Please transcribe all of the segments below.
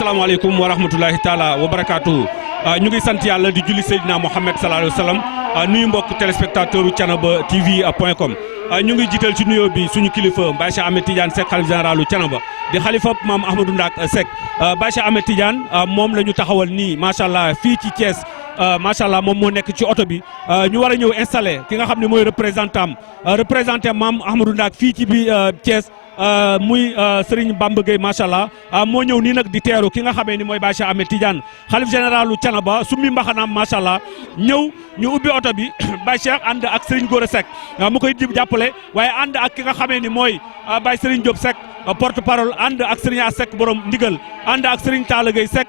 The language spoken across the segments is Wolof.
asalaamaaleykum wa rahmatulahi taala wa barakaatu ñu ngi sant yàlla di julli Seydina Mohamed sallallahu alayhi wa sallam nuyu mbokk téléspectateur u Thiénaba TV.com ñu ngi jiital ci nuyoo bi suñu kilifa Baye Cheikh Ahmed Tidiane Seck xalif généralu Thiénaba di xalifa maam Ahmadou Ndak Seck Baye Cheikh Ahmed Tidiane moom la ñu taxawal nii macha allah fii ci Thiès macha allah moom moo nekk ci oto bi ñu war a ñëw installé ki nga xam ne mooy représentant maam Ahmadou Ndak fii ci bi Thiès. muy Serigne Bamba Gueye macha allah moo ñëw nii nag di teeru ki nga xamee ni mooy Baye Cheikh Ahmed Tidiane xalif généralu Thiénaba summi mbaxanaam macha allah ñëw ñu ubbi oto bi Baye Cheikh ànd ak Serigne Gora Seck mu koy jàppale waaye ànd ak ki nga xamee ni mooy Baye Serigne Diop Seck porte parole ànd ak Serigne A Seck borom ndigal ànd ak Serigne Talla Gueye Seck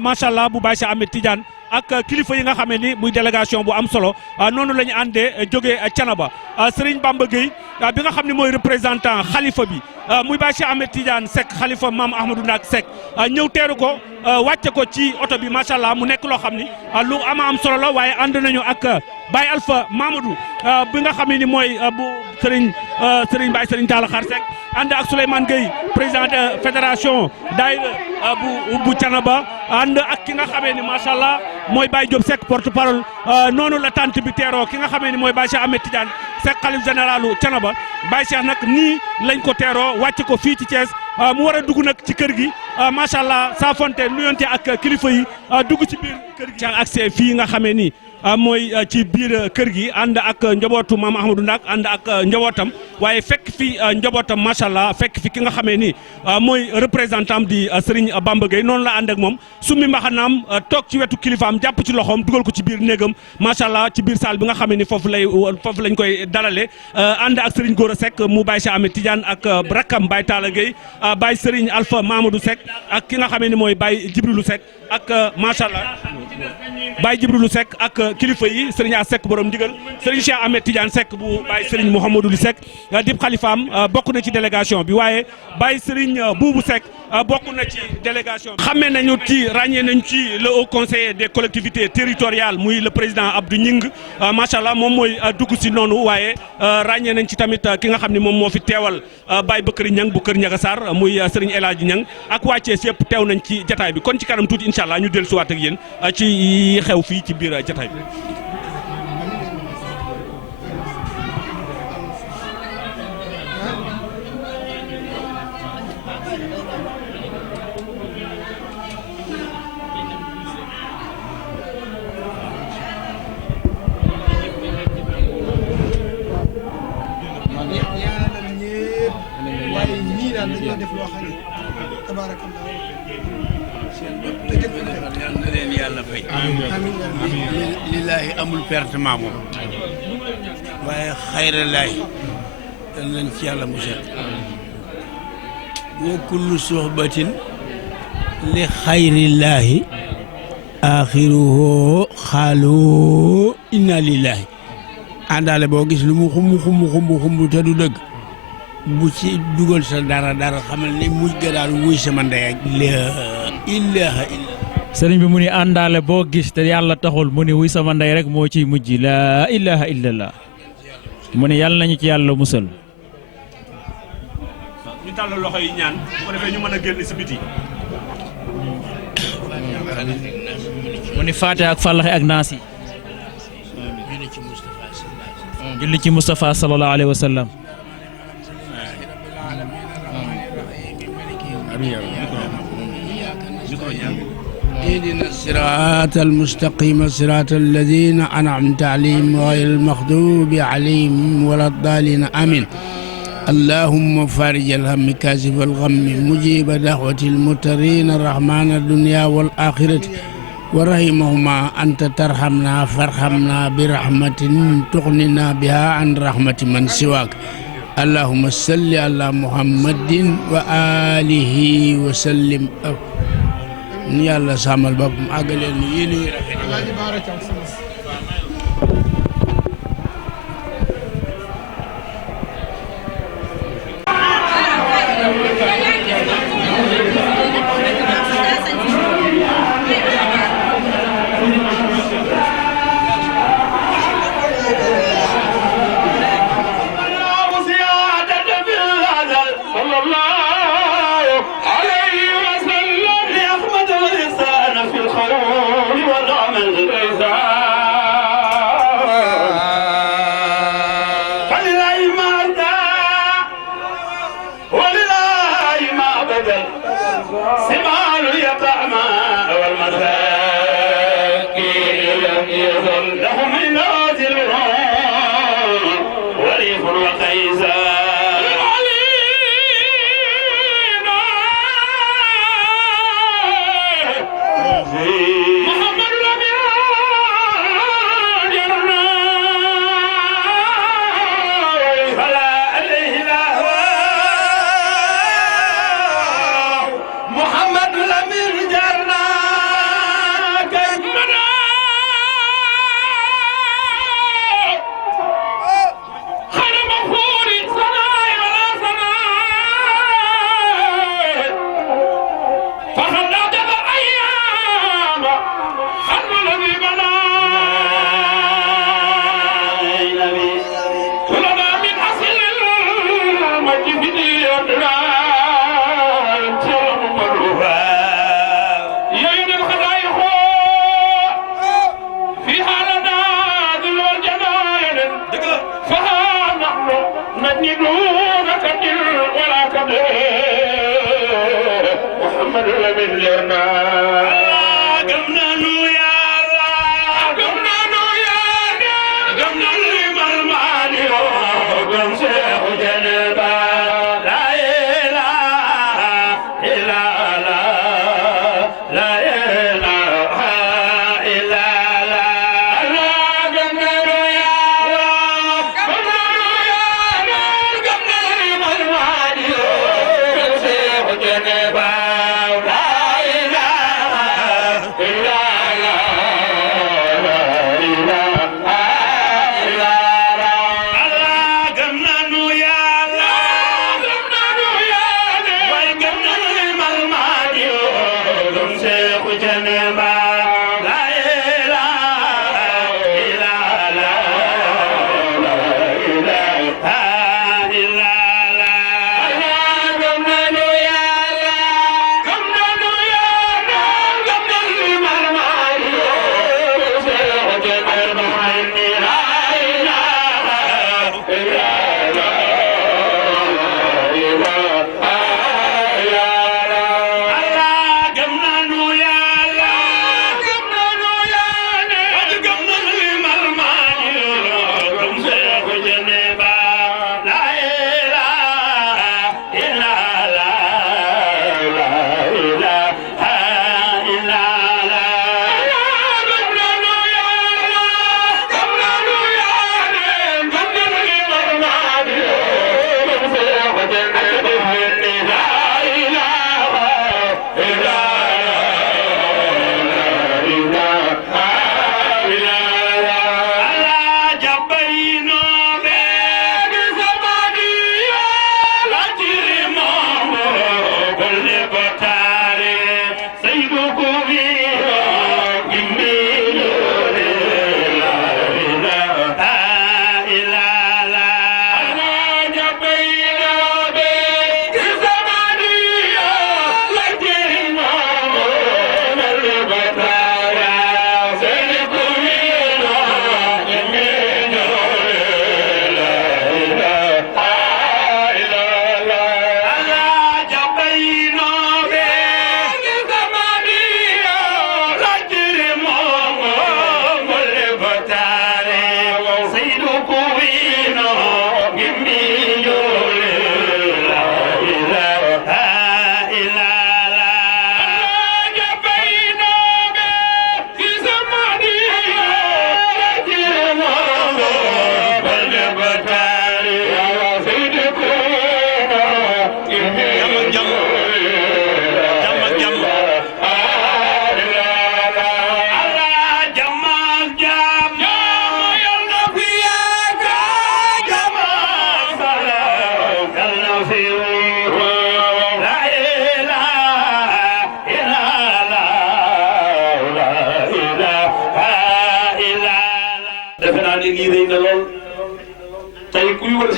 macha allah bu Baye Cheikh Ahmed Tidiane ak kilifa yi nga xamee ni muy délégation bu am solo noonu la ñu àndee jógee Thiénaba Serigne Bamba Gueye bi nga xam ne mooy représentant xalifa bi muy Baye Cheikh Ahmed Tidiane Seck xalifa maam Ahmadou Ndak Seck ñëw teeru ko wàcce ko ci oto bi macha allah mu nekk loo xam ni lu am solo la waaye ànd nañu ak Baye Alpha Mamadou bi nga xam ne ni mooy bu Serigne Baye Serigne Talla Khar Seck ànd ak Souleymane Gueye président de fédération daayira bu Thiénaba ànd ak ki nga xamee ni macha allah mooy Baye Diop Seck porte parole noonu la tant bi teeroo ki nga xamee ni mooy Baye Cheikh Ahmed Tidiane Seck xalif généralu Thiénaba Baye Cheikh nag nii lañ ko teeroo wàcc ko fii ci Thiès mu war a dugg nag ci kër gi macha allah saa fonte nuyonte ak kilifa yi dugg ci biir kër gi. Cheikh accès fii nga xamee ni mooy ci biir kër gi ànd ak njabootu maam Ahmadou Ndak ànd ak njabootam waaye fekk fi njabootam macha allah fekk fi ki nga xamee ni mooy représentant di Serigne Bamba Gueye noonu la ànd ak moom summi mbaxanaam toog ci wetu kilifaam jàpp ci loxoom dugal ko ci biir néegam macha allah ci biir salle bi nga xamee ni foofu lañ koy dalale ànd ak Serigne Gora Seck mu Baye Cheikh Ahmed Tidiane ak rakkam Baye Talla Gueye Baye Serigne Alpha Mamadou Seck ak ki nga xamee ni mooy Baye Djibrilu Seck ak macha allah Baye Djibrilu Seck ak kilifa yi Serigne A Seck borom ndigal Serigne Cheikh Ahmed Tidiane Seck bu Baye Serigne Mouhamadou Seck dib xalifaam bokk na ci délégation bi waaye Baye Serigne Boubou Seck bokk na ci délégation bi. xamee nañu ci ràññee nañu ci le haut conseiller des collectivités territoriales muy le président Abdou Gning macha allah moom mooy dugg si noonu waaye ràññee nañ ci tamit ki nga xam ne moom moo fi teewal Baye Bakary Niang bu Kër Ndiaga Sarr muy Serigne El Hadji Niang ak waa Thiès yëpp teew nañ ci jataay bi kon ci kanam tuuti incha allah ñu dellusiwaat ak yéen ci xew fii ci biir jataay bi. lillaahi amul pertement moom waaye xayralaay dal nañ ci yàlla musal wa kullu sohbatin li xayrillaahi axiruhu xaalu inna lillaahi àndaale boo gis lu mu xumb te du dëgg bu ci dugal sa dara xamal ni mujj ga daal wuy sama ndey ak la ilaha illa sëriñ bi mu ni àndaale boo gis te yàlla taxul mu ni wuy sama ndey rek moo ciy mujj laa ilaha illallah mu ni yàlla nañu ci yàlla musal. ñu tàllal loxo yi ñaan bu ko defee ñu mën a génn si biti. mu ni Faatiha ak Falaxi ak Naas yi. julli ci Moustapha sallallahu alayhi wa sallam. اهدنا الصراط المستقيم صراط الذين أنعمت عليهم غير المغضوب عليهم ولا الضالين آمين اللهم فارج الهم كاشف الغم مجيب دعوة المضطرين الرحمن الدنيا والآخرة ورحمهما أنت ترحمنا فارحمنا برحمة تغننا بها عن رحمة من سواك اللهم صل على محمد وآله وسلم ni yàlla sàmmal boppam àggaleel ni yéen yi rafet صلى الله عليه وسلم محمد لمن لنا قمنا يا الله قمنا يا قمنا لمن مالي قم شيخ جنبا لا إله إلا الله لا إله إلا الله قمنا يا الله قمنا يا قمنا لمن مالي قم شيخ جنبا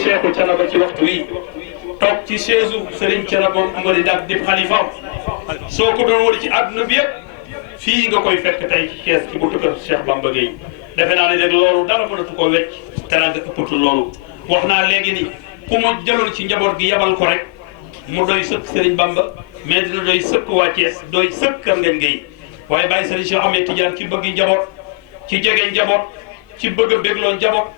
Cheikhu Thiénaba ci waxtu wi toog ci chaise Serigne Thiénaba Amady Dak di xalifaam soo ko doon wër ci àdduna bi yëpp fii nga koy fekk tey ci Thiès ci buntu kër Cheikh Bamba Gueye defe naa ne rek loolu dara mënatu koo wecc teranga ëppatul loolu wax naa léegi ni ku ma jëloon ci njaboot gi yabal ko rek mu doy sëkk Serigne Bamba mais dina doy sëkk waa Thiès doy sëkk Kër Ngeen Gueye waaye bàyyi Serigne Cheikh Ahmed Tidiane ci bëgg njaboot ci jege njaboot ci bëgg a bégloo njaboot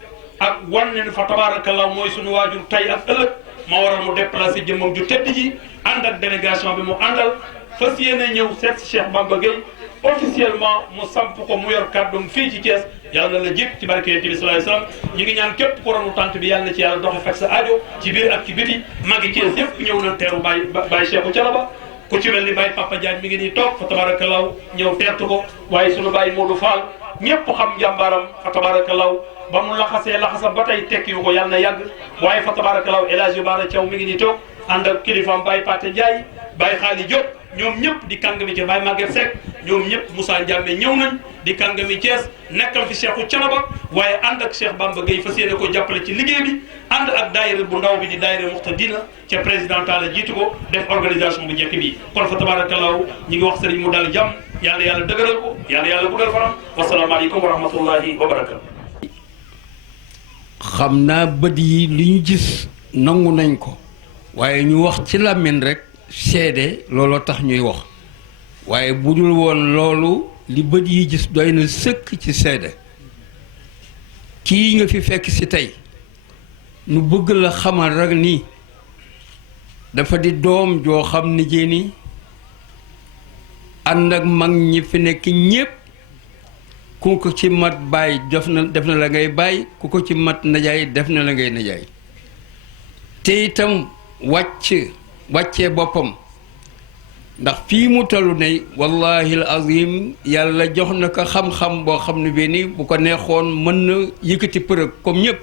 ak wan ne fa tabarakallah mooy suñu waajur tey ak ëllëg ma waral mu déplacé jëmmam ju tedd ji ànd ak délégation bi mu àndal fas yéene ñëw seet si Cheikh Bamba Gueye officiellement mu samp ko mu yor kàddum fii ci Thiès yàlla na la jik ci barke Yonent bi sallallahu alayhi wasallam ñu ngi ñaan képp ku ronu tànt bi yàlla na ci yàlla doxe fekk sa aajo ci biir ak ci biti magi Thiès yëpp ñëw na teeru Baye Cheikhou Thiénaba ku ci mel ni Baye Papa Diagne mi ngi nii toog fa tabarakallah ñëw teertu ko waaye sunu Baye Modou Fall ñëpp xam njàmbaaram fa tabarakallah ba mu laxasam ba tey tekkiwu ko yàlla na yàgg waaye fa tabarakallah El Hadj Bara Thiaw mi ngi nii toog ànd ak kilifaam Baye Paté Ndiaye Baye Xaali Diop ñoom ñëpp di kàngami ci Baye Maguette Seck ñoom ñëpp Moussa Ndiamé ñëw nañ di kàngami Thiès nekkal fi Cheikhou Thiénaba waaye ànd ak Cheikh Bamba Gueye fas yéene ko jàppale ci liggéey bi ànd ak daayira bu ndaw bi di daayira Muxtadina ca président Talla jiitu ko def organisation bu njëkk bi kon fa tabarakallah ñi ngi wax sëriñ mu dal jàmm yàlla dëgëral ko yàlla guddal fanam wasalaamaaleykum wa rahmatullahi wa barakatu. xam naa bët yi li ñu gis nangu nañ ko waaye ñu wax ci làmmiñ rek seede looloo tax ñuy wax waaye bu dul woon loolu li bët yi gis doy na sëkk ci seede kii nga fi fekk si tey nu bëgg la xamal rek nii dafa di doom joo xam ne jéeni ànd ak mag ñi fi nekk ñépp ku ko ci mat baay def na la ngay baay ku ko ci mat najaay def na la ngay najaay te itam wàccee boppam ndax fii mu tollu ne wallahi al azim yàlla jox na ko xam-xam boo xam ne benn bu ko neexoon mën na yëkkati përëg comme ñépp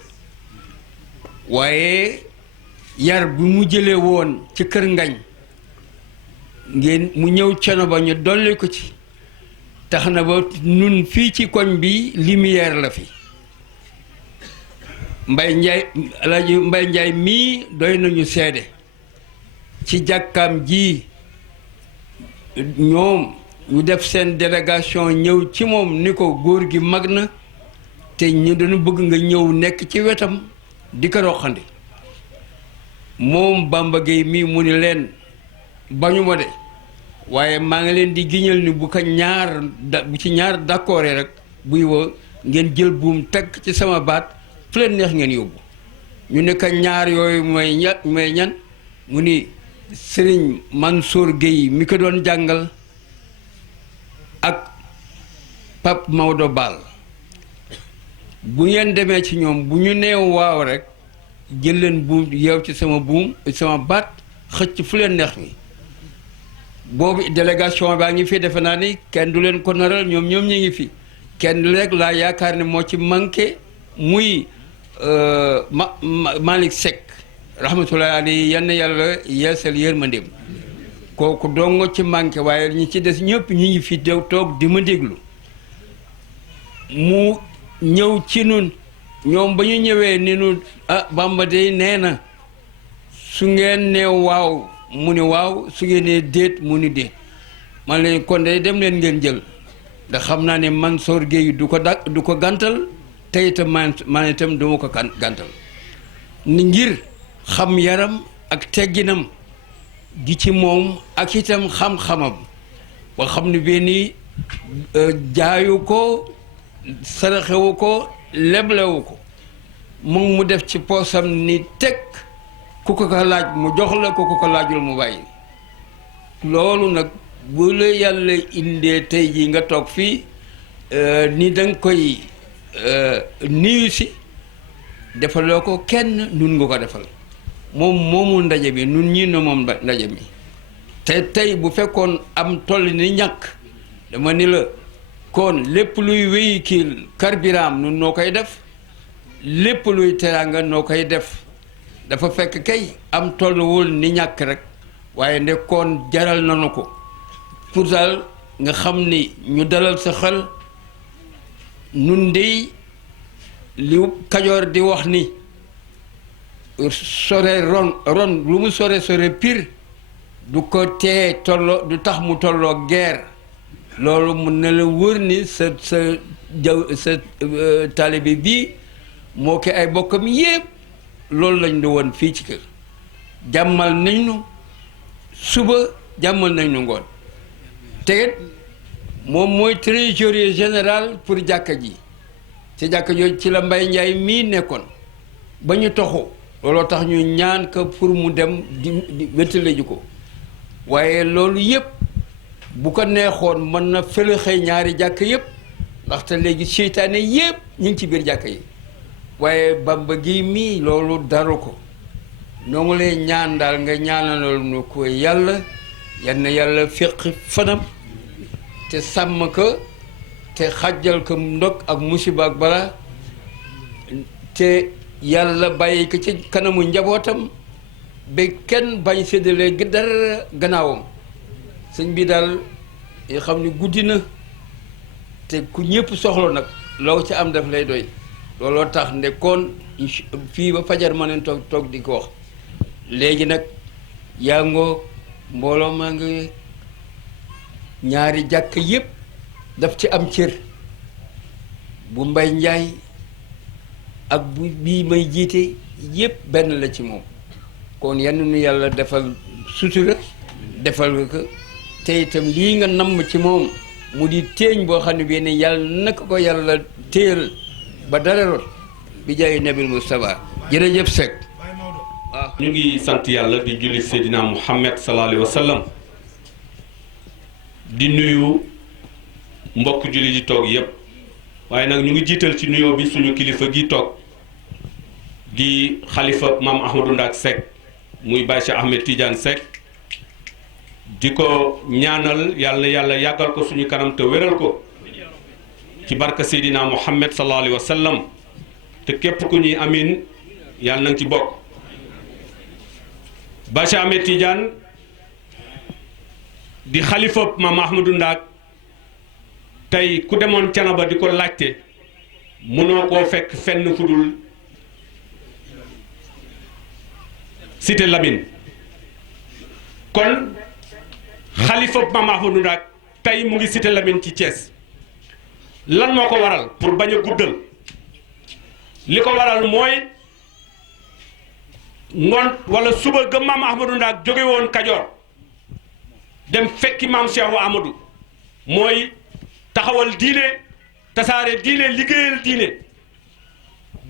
waaye yar bi mu jëlee woon ci kër ngañ ngeen mu ñëw ceno ba ñu dolli ko ci tax na ba nun fii ci koñ bi lumière la fi Mbay Njaay mii doy nañu seede ci jàkkaam ji ñoom ñu def seen délégation ñëw ci moom ni ko góor gi mag na te ñu dañu bëgg nga ñëw nekk ci wetam di ko roxandi moom Bamba Gueye mii mu ni leen bañu ma de waaye maa ngi leen di giñal ni bu ci ñaar d'accord rek buy woo ngeen jël buum teg ci sama baat fu leen neex ngeen yóbbu ñu ne ko ñaar yooyu mooy ñan mu ni Sëriñ Mansour Gueye mi ko doon jàngal ak Pape Maodo Ball bu ngeen demee ci ñoom bu ñu neew waaw rek jël leen buum yeew ci sama baat xëcc fu leen neex mi boobu délégation baa ngi fi defe naa ni kenn du leen ko naral ñoom ñu ngi fi kenn rek laa yaakaar ne moo ci manqué muy Malick Seck rahmatullahi alayhi yann yàlla yeesal yërmandeem kooku dongo ci manqué waaye ñi ci des ñëpp ñi ngi fi toog di ma déglu mu ñëw ci nun ñoom ba ñu ñëwee ni nu Bamba de nee na su ngeen ne waaw mu ni waaw su ngeen ne déet mu ni déet man leen kon de dem leen ngeen jël ndax xam naa ne Mansour Gueye du ko gàntal te itam man itam duma ko gàntal ni ngir xam yaram ak tegginam gi ci moom ak itam xam-xamam ba xam ne benn jaayu ko saraxewu ko leblewu ko mu def ci poosam ni teg ku ko laaj mu jox la ku ko laajul mu bàyyi loolu nag bu la yàlla indee tey ji nga toog fii ni danga koy nuyu si defaloo ko kenn nun nga ko defal moom moomul ndaje bi nun ñii na moom ndaje mi te tey bu fekkoon am toll ni ñàkk dama ni la kon lépp luy véhicule carburant nun noo koy def lépp luy teraanga noo koy def dafa fekk kay am tolluwul ni ñàkk rek waaye nekkoon jaral nanu ko pour daal nga xam ni ñu dalal sa xel nun dey li Kajoor di wax ni sore ron lu mu sore pire du ko tee tolloo du tax mu tolloo guerre loolu mun na la wër ni sa taalibe bii moo ki ay bokkam yépp loolu lañ di woon fii ci kër jàmmal nañ nu suba jàmmal nañ nu ngoon te moom mooy trésorier général pour jàkka ji ci jàkka jooju ci la Mbay Njaay mii nekkoon ba ñu toxu looloo tax ñu ñaan ko pour mu dem di wéttale ji ko waaye loolu yépp bu ko neexoon mën na fëlëxee ñaari jàkk yépp ndaxte léegi seytaane yépp ñu ngi ci biir jàkka yi waaye Bamba gi mii loolu daru ko noo ngi lay ñaan daal nga ñaanal nu ko yàlla yal na yàlla féq fanam te sàmm ko te xàjjal ko ndog ak musiba ak bala te yàlla bàyyi ko ci kanamu njabootam ba kenn bañ séddale dara gannaawam sëñ bi daal xam ni guddi na te ku ñëpp soxla nag loo ci am daf lay doy looloo tax ndekkoon fii ba fajar ma leen toog di ko wax léegi nag yaa ngoo mbooloo maa ngi ñaari jàkk yépp daf ci am cër bu Mbay Njaay ak bu bii may jiite yépp benn la ci moom kon yan nu yàlla defal sutura defal ko te itam lii nga namm ci moom mu di téeñ boo xam ne bii ne yàlla naka ko yàlla téel ba dara rot bi jaay nabil Mustafa jërëjëf Seck waaw. ñu ngi sant yàlla di julli Seydina Muhammad sallallahu alayhi wa sallam di nuyu mbokk julli di toog yépp waaye nag ñu ngi jiital ci nuyoo bi suñu kilifa gi toog di xalifa maam Ahmadou Ndak Seck muy Baye Cheikh Ahmed Tidiane Seck di ko ñaanal yàlla yàlla yàggal ko suñu kanam te wéral ko ci barka Seydina Muhammad sallallahu alayhi wa sallam te képp ku ñuy amin yàlla nanga ci bokk. Baye Cheikh Ahmed Tidiane di xalifa maam Ahmadou Ndak tey ku demoon Canaba di ko laajte mënoo koo fekk fenn fu dul Cité Lamine kon xalifa maam Ahmadou Ndak tey mu ngi Cité Lamine ci Thiès lan moo ko waral pour bañ a guddal li ko waral mooy ngoon wala suba ga maam Ahmadou Ndak jóge woon Kajoor dem fekki maam Cheikh Amadou mooy taxawal diine tasaare diine liggéeyal diine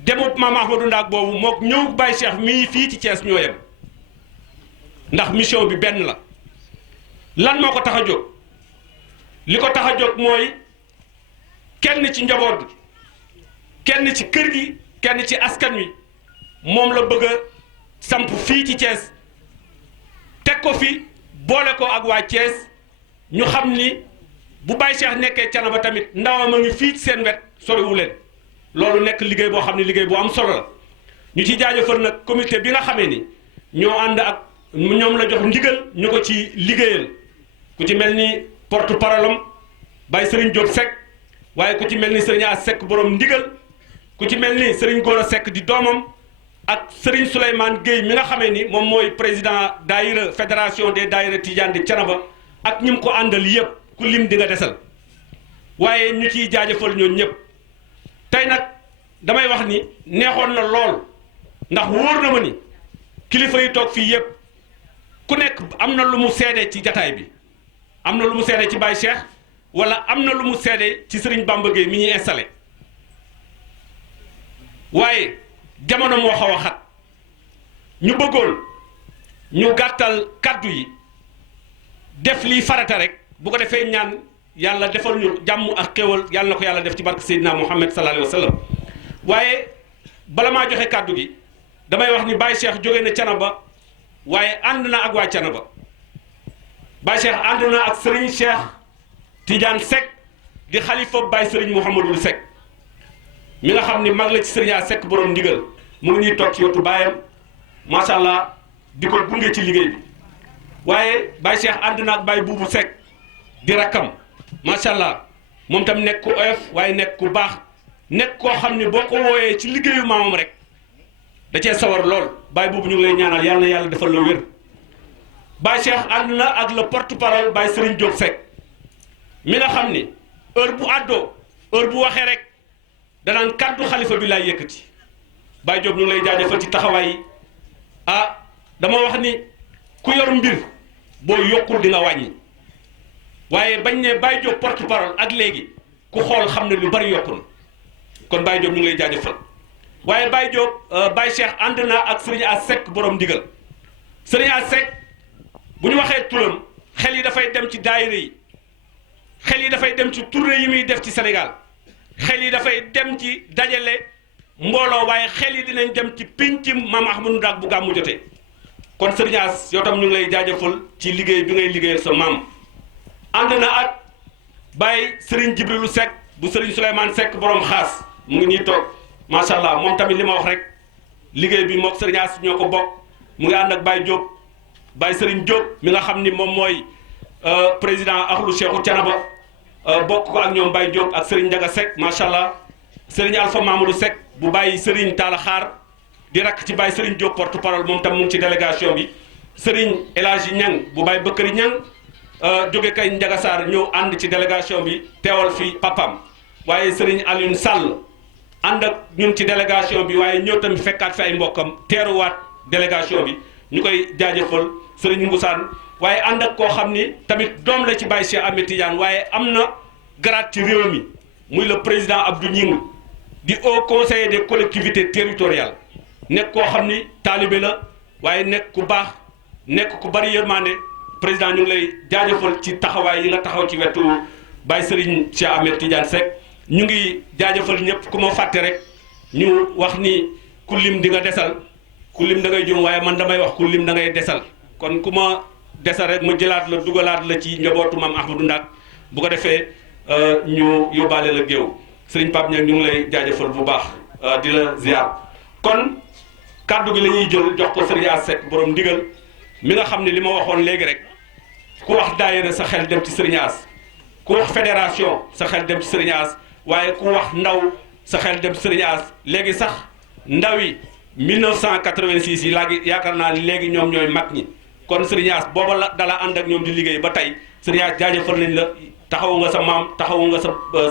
demut maam Ahmadou Ndak boobu mook ñëw Baye Cheikh mii fii ci Thiès ñoo yem ndax mission bi benn la lan moo ko tax a jóg li ko tax a jóg mooy kenn ci njaboot kenn ci kër gi kenn ci askan wi moom la bëgg a samp fii ci Thiès teg ko fi boole ko ak waa Thiès ñu xam ni bu Baye Cheikh nekkee Canaba tamit ndawam a ngi fii ci seen wet soriwu leen loolu nekk liggéey boo xam ne liggéey bu am solo la ñu ci jaajëfal nag comité bi nga xamee ni ñoo ànd ak ñoom la jox ndigal ñu ko ci liggéeyal ku ci mel ni porte parole am Baye Serigne Diop Seck waaye ku ci mel ni Serigne As Seck borom ndigal ku ci mel ni Serigne Gora Seck di doomam ak Serigne Souleymane Gueye mi nga xamee ni moom mooy président daayira fédération des daayira Tidiane de Canaba ak ñi mu ko àndal yëpp ku lim di nga desal waaye ñu ciy jaajëfal ñoom ñëpp tey nag damay wax ni neexoon na lool ndax wóor na ma ni kilifa yi toog fii yëpp ku nekk am na lu mu seede ci jataay bi am na lu mu seede ci Baye Cheikh wala am na lu mu seede ci Serigne Bamba Gueye mi ñuy installé waaye jamono moo xaw a xat ñu bëggoon ñu gàttal kaddu yi def lii farata rek bu ko defee ñaan yàlla defal ñu jàmm ak xéwal yàlla na ko yàlla def ci barke Seydina Muhammad sallallahu alayhi wa sallam waaye bala maa joxe kaddu gi damay wax ni Baye Cheikh jóge na Canaba waaye ànd na ak waa Canaba Baye Cheikh ànd na ak Serigne Cheikh Tidiane Seck di xalifa Baye Serigne Mouhamadou Seck mi nga xam ni mag la ci Serigne a Seck borom ndigal mu ngi ñuy toog ci wetu baayam macha allah di ko gunge ci liggéey bi waaye Baye Cheikh ànd na ak Baye Boubou Seck di rakkam macha allah moom tam nekk ku oyof waaye nekk ku baax nekk koo xam ni boo ko wooyee ci liggéeyu maamam rek da cee sawar lool Baye Boubou ñu ngi lay ñaanal yàlla na yàlla defal la wér. Baye Cheikh ànd na ak le porte parole Baye Serigne Diop Seck mi nga xam ni heure bu àddoo heure bu waxee rek danaan kàddu xalifa bi laay yëkkati Baye Diop ñu ngi lay jaajëfal ci taxawaay yi dama wax ni ku yor mbir boo yokkul di nga wàññi waaye bañ ne Baye Diop porte parole ak léegi ku xool xam ne lu bari yokku na kon Baye Diop ñu ngi lay jaajëfal waaye Baye Diop Baye Cheikh ànd na ak Serigne A Seck borom ndigal Serigne A Seck bu ñu waxee turam xel yi dafay dem ci daayira yi xel yi dafay dem ci tournée yi muy def ci Sénégal xel yi dafay dem ci dajale mbooloo waaye xel yi dinañ dem ci pincim maam Ahmadou Ndak bu gàmmu jotee kon Serigne As yow tam ñu ngi lay jaajëfal ci liggéey bi ngay liggéeyal sa maam ànd na ak Baye Serigne Jibrilu Seck bu Serigne Souleymane Seck borom xaas mu ngi ñuy toog macha allah moom tamit li ma wax rek liggéey bi mook Serigne As ñoo ko bokk mu ngi ànd ak Baye Diop Baye Serigne Diop mi nga xam ni moom mooy président Akhlu Cheikhou Thiénaba bokk ko ak ñoom Baye Diop ak Serigne Ndiaga Seck macha allah Serigne Alpha Mamadou Seck bu Baye Serigne Talla Xaar di rakk ci Baye Serigne Diop porte parole moom tam mu ngi ci délégation bi Serigne El Hadji Niang bu Baye Bëkkëri Niang jóge kay Ndiaga Sarr ñëw ànd ci délégation bi teewal fi papam waaye Serigne Alioune Sall ànd ak ñun ci délégation bi waaye ñëw tamit fekkaat fi ay mbokkam teeruwaat délégation bi ñu koy jaajëfal Serigne Ngoussane waaye ànd ak koo xam ni tamit doom la ci Baye Cheikh Ahmed Tidiane waaye am na grade ci réew mi muy le président Abdou Gningue di haut conseiller des collectivités territoriales nekk koo xam ni taalibe la waaye nekk ku baax nekk ku bari yërmande président ñu ngi lay jaajëfal ci taxawaay yi nga taxaw ci wetu Baye Serigne Cheikh Ahmed Tidiane Seck ñu ngi jaajëfal ñëpp ku ma fàtte rek ñu wax ni ku lim di nga desal ku lim da ngay jum waaye man damay wax ku lim da ngay desal kon ku ma desal rek ma jëlaat la dugalaat la ci njabootu maam Ahmadou Ndak bu ko defee ñu yóbbaale la géew Serigne Pape Niang ñu ngi lay jaajëfal bu baax di la ziar kon kàddu gi la ñuy jël jox ko Serigne As Seck borom ndigal mi nga xam ne li ma waxoon léegi rek ku wax daayira sa xel dem ci Serigne As ku wax fédération sa xel dem ci Serigne As waaye ku wax ndaw sa xel dem ci Serigne As léegi sax ndaw yi 1986 yi laagi yaakaar naa léegi ñoom ñooy mag ñi kon Serigne As booba la dala ànd ak ñoom di liggéey ba tey Serigne As jaajëfal nañ la taxawu nga sa maam taxawu nga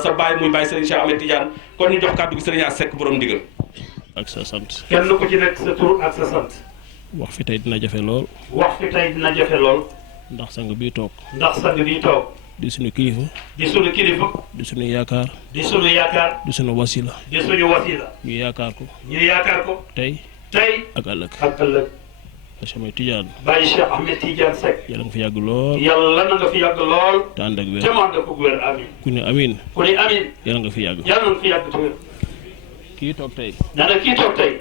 sa baay muy baay Serigne Cheikh Ahmed Tidiane kon ñu jox kàddu gi Serigne As Seck borom ndigal. ak sa sant. kenn ku ci nekk sa tur ak sa sant. wax fi tey dina jafe lool. wax fi tey dina jafe lool. ndax sang bii toog. ndax sang bii toog. di suñu kilifa. di suñu kilifa. di suñu yaakaar. di suñu yaakaar. di suñu wasila. di suñu wasila. ñu yaakaar ko. ñu yaakaar ko. tey. tey. ak ëllëg. ak ëllëg. Cheikh Ahmed Tidiane. Baye Cheikh Ahmed Tidiane Seck. yàlla nga fi yàgg lool. yàlla na nga fi yàgg lool. te ànd ak wér. te mu ànd ak wér amiin. ku ne amiin. ku ne amiin. yàlla nga fi yàgg. yàlla na nga fi yàgg te wér. kii toog tey. nee na kii toog tey.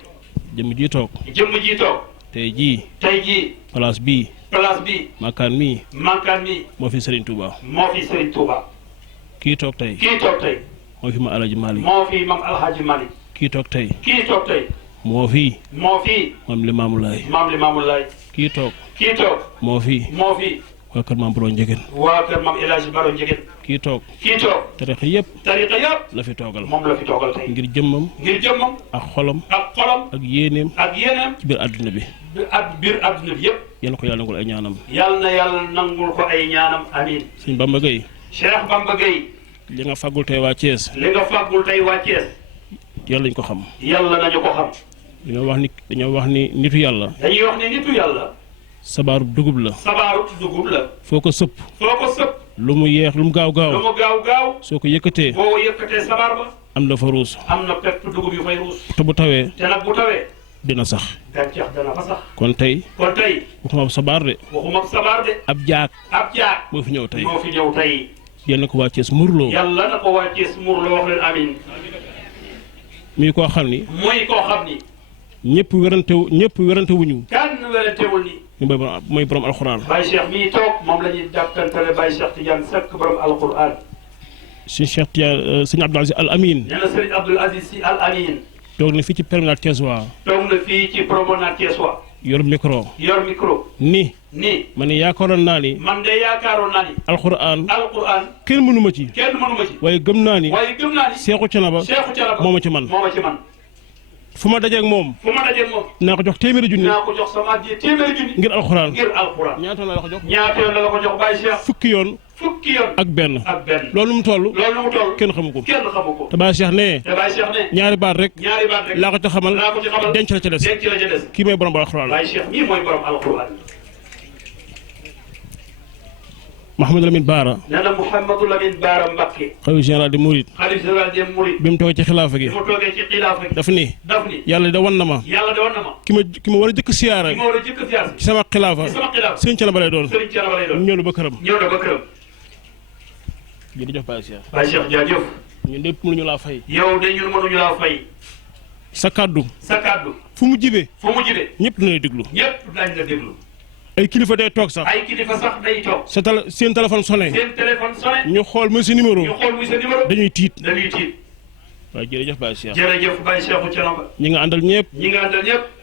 jëmm ji toog. jëmm ji toog. tey jii. tey jii. place bii. place bi. makkaan mii. mankaan mi. moo fi Serigne Touba. moo fi Serigne Touba. kii toog tey. kii toog tey. moo fi ma Alhaji Malick. moo fi mam Alhaji Malick. kii toog tey. kii toog tey. moo fi. moo fi. maam Limaamu Laay. maam Limaamu Laay. kii toog. kii toog. moo fi. moo fi. waa kër maam Borom Njëgeen. waa kër maam El Hadj Baro Njëgeen. kii toog. kii toog. tarixa yëpp. tariqa yëpp. la fi toogal. moom la fi toogal tey. ngir jëmmam. ngir jëmmam. ak xolam. ak xolam. ak yéeneem. ak yeneen. ci biir àdduna bi. biir adduna bi yëpp. yal na ko yàlla nangul ay ñaanam. yal na yàlla nangul ko ay ñaanam amiin. sëñ Bamba Gueye. Cheikh Bamba Gueye. li nga fàggul tey waa Thiès. li nga fàggul tey waa Thiès. yàlla lañ ko xam. yàlla nañu ko xam. dañoo wax ni nitu yàlla. dañuy wax ne nitu yàlla. sabaaru dugub la. sabaaru dugub la. foo ko sëpp. foo ko sëpp. lu mu yeex lu mu gaaw gaaw. lu mu gaaw gaaw. soo ko yëkkatee. boo yëkkatee sabaar ba. am na fa ruus. am na pepp dugub yu fay ruus. te bu tawee. te nag bu tawee. dina sax. gàncax dana fa sax. kon tey. kon tey. waxuma sabaar de. waxuma sabaar de. ab jaag. ab jaag. moo fi ñëw tey. moo fi ñëw tey. yal na ko waa Thiès murloo. yàlla na ko waa Thiès murloo wax leen amiin. muy koo xam ni. muy koo xam ni. ñëpp werante wuñu. kenn werantewul ni. mooy borom alxuraan. Baye Cheikh mii toog moom la ñuy dàkkantale Baye Cheikh Tidiane Seck borom alquran. sëñ Cheikh Tidiane sëñ Abdoul Aziz Al Amin. nee na sëriñ Abdoul Aziz Sy Al Amin. toog na fii ci promenade Thiès waa. toog na fii ci promenade Thiès waa. yor micro. yor micro. ni. ma ne yaakaaroon naa ni. man de yaakaaroon naa ni. alxuraan. kenn mënu ma ci. kenn mënu ma ci. waaye gëm naa ni. Seexu Canaba. moo ma ci man. fu ma dajeeg moom. naa ko jox téeméeri junni. ngir alxuraan. ñaata yoon la ko jox. Baye Cheikh. fukki yoon. ak benn. loolu mu toll. kenn xamu ko. te Baye Cheikh ne. ñaari baat rek. laa ko ca xamal. denc la ca des. kii mooy borom alxuraan. Baye Cheikh mii mooy borom alxuraan. Mouhamadou Lamine Baara. nee na Mouhamadou Lamine Baara Mbacké. xalifa général des Mourides. xalifa général des Mourides. bi mu toogee ci xilaafa gi. daf ni. yàlla da wan na ma. ki ma war a jëkk siyaara. ci sama xilaafa. sëriñ Thiénaba lay doon. ñëw na ba këram. jërëjëf Baye Cheikh. Baye Cheikh jaajëf. ñun lépp mënuñu laa fay. yow de ñun mënuñu laa fay. sa kaddu. fu mu jibee. ñëpp dina lay déglu. ñëpp dañ la déglu. ay kilifa day toog sax. day toog. seen téléphone sonné. ñu xool muy sa numéro. dañuy tiit. waaye jërëjëf Baye Cheikh. jërëjëf Baye Cheikh Thiénaba. ñi nga àndal ñëpp.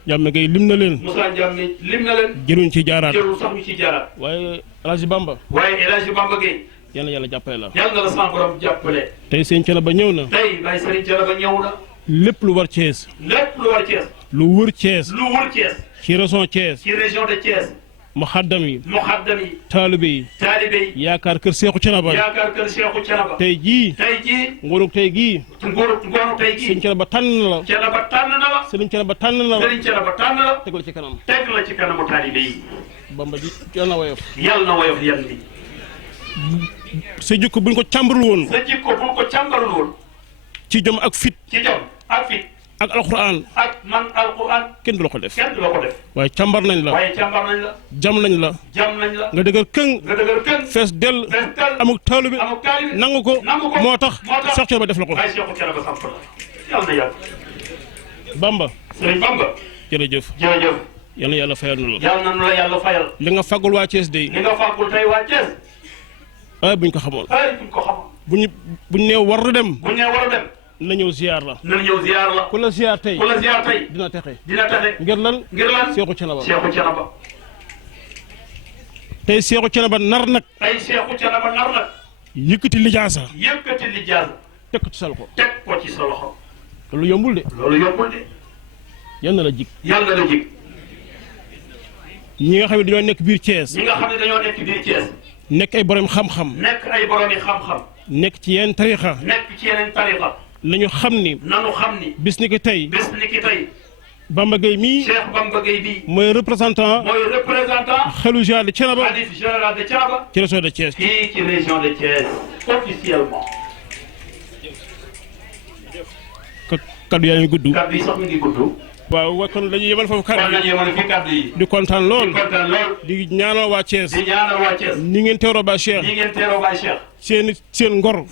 jàmm ngay lim na leen. Moussa Diame lim na leen. jëruñ ci jaaraat. jërul sax ñu ci jaaraat. waaye El Hadj Bamba. Gueye. yal na yàlla jàppale la. yal na la sama borom jàppale. tey sëñ Thiénaba ñëw na. tey Baye Serigne Thiénaba ñëw na. lépp lu war Thiès. lépp lu war Thiès. lu wër Thiès. lu wër Thiès. ci région Thiès. ci région de Thiès. muxaddam yi muxaddam yi taalibe yi yaakaar kër Seexu Canaba tey jii nguurug tey gii sëriñ Canaba tànn na la sëriñ Canaba tànn na la teg la ci kanamu taalibe yi Bamba ji yal na woyof yan bi sa jikko buñ ko càmbarul woon ci jom ak fit ak alxuraan kenn du la ko def waaye càmbar nañ la jam nañ la nga dëgër këng fees dell amuk taalu bi nangu ko moo tax Seex Canaba def la ko Bamba jërëjëf yal na yàlla fayal nu la li nga fàggul waa Thiès de ay buñ ko xamoon buñ nee war na dem na ñëw ziar la ku la ziar tey dina texe ngir lan Seexu Canaba tey Seexu Canaba nar nag yëkkati lijaasa teg ko ci sa loxo loolu yombul de yal na la jig ñi nga xam ne dañoo nekk biir Thiès nekk ay borom xam-xam nekk ci yeneen tarixa nañu xam ni bis ni ki tey Bamba Gueye mii Cheikh Bamba Gueye bi mooy représentant xelu général de Thiénaba ci région de Thiès fii ci région de Thiès officiellement kaddu yaa ngi gudd kaddu yi sax mi ngi gudd waaw kon dañuy yemal foofu kaddu yi di kontaan lool di ñaanal waa Thiès ni ngeen teeroo ba Cheikh seen ngor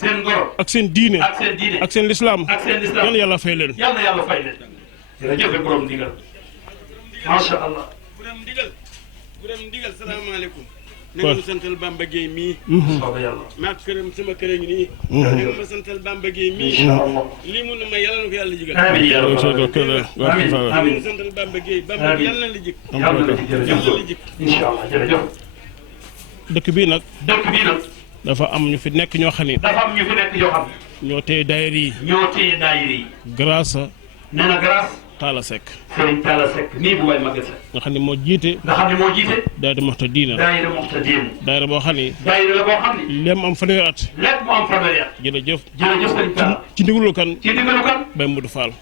ak seen diine ak seen lislaam yal na yàlla fay leen jërëjëf borom ndigal macha allah borom ndigal salaamaaleykum na nga santal Bamba Gueye mii maag këram sama kër ngi nii na nga ma santal Bamba Gueye mii lii mun na ma yàlla na ko yàlla jigal amiin santal Bamba Gueye Bamba yàlla na la jik incha allah jërëjëf dëkk bii nag dafa am ñu fi nekk ñoo xam ne ñoo téye daayira yi grâce nee na grâce Talla Seck Serigne Talla Seck nii bu way Maguette Seck nga xam ne moo jiite daayira Muxtadina daayira boo xam ne lépp mu am fanweeri at jërëjëf Serigne Talla ci ndigalu kan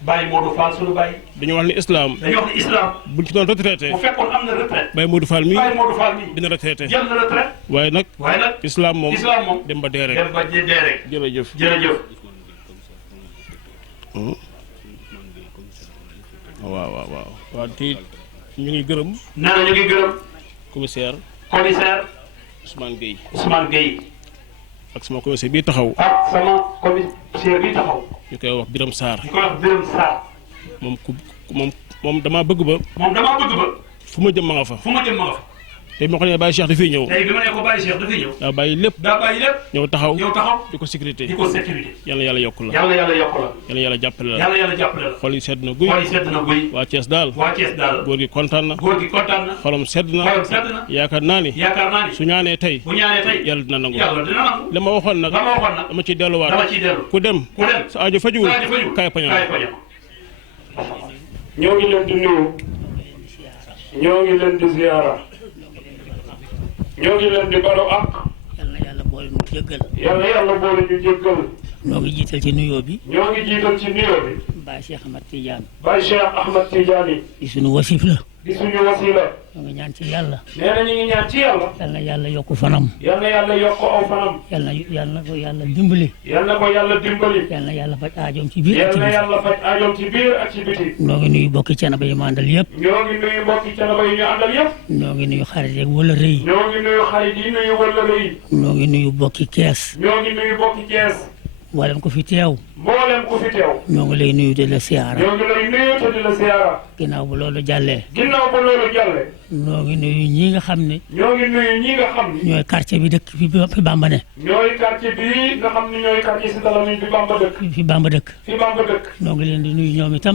Baye Modou Fall sunu Baye dañu wax ni islam buñ ci doon retraité bu fekkoon am na retraite Baye Modou Fall mi dina retraité waaye nag islam moom dem ba dee rek jërëjëf waaw te ñu ngi gërëm. nee na ñu ngi gërëm. commissaire Ousmane Gueye. ak sama commissaire bii taxaw. ñu koy wax Biram Sarr. moom damaa bëgg ba. fu ma jëm ma nga fa. tey bi ma ko nee Baye Cheikh dafay ñëw. daa bàyyi lépp. ñëw taxaw. di ko sécurité. yal na yàlla yokk la. yal na yàlla jàppale la. xol yi sedd na guy. waa Thiès daal. góor gi kontaan na. xolam sedd na. yaakaar naa ni. su ñaanee tey. yàlla dina nangu. li ma waxoon nag. dama ciy delluwaat. ku dem. sa aajo fajuwul. kaay pañal. ñoo ngi leen di nuyu. ñoo ngi leen di ziyaara. ñoo ngi leen di balu ak. yal na yàlla boole ñu jéggal. ñoo ngi jiital ci nuyoo bi. Baye Cheikh Ahmad Tidiane. di suñu wasif la. ñoo ngi ñaan ci yàlla. nee na ñu ngi ñaan ci yàlla. yal na yàlla yokk fanam. yal na yal na ko yàlla dimbali. yal na yàlla faj aajoom ci biir ak ci biti. ñoo ngi nuyu bokki Thiénaba yi mu àndal yëpp. ñoo ngi nuyu xarit yeeg wala rëy. ñoo ngi nuyu bokki Kees. mboolem ku fi teew. ñoo ngi lay nuyu te di la siyaara. ginnaaw bu loolu jàllee. ñoo ngi nuyu ñi nga xam ne. ñooy quartier bi dëkk fi Bamba ne. ñooy quartier bi nga xam ne ñooy quartier si Talamine bi Bamba dëkk. fi Bamba dëkk.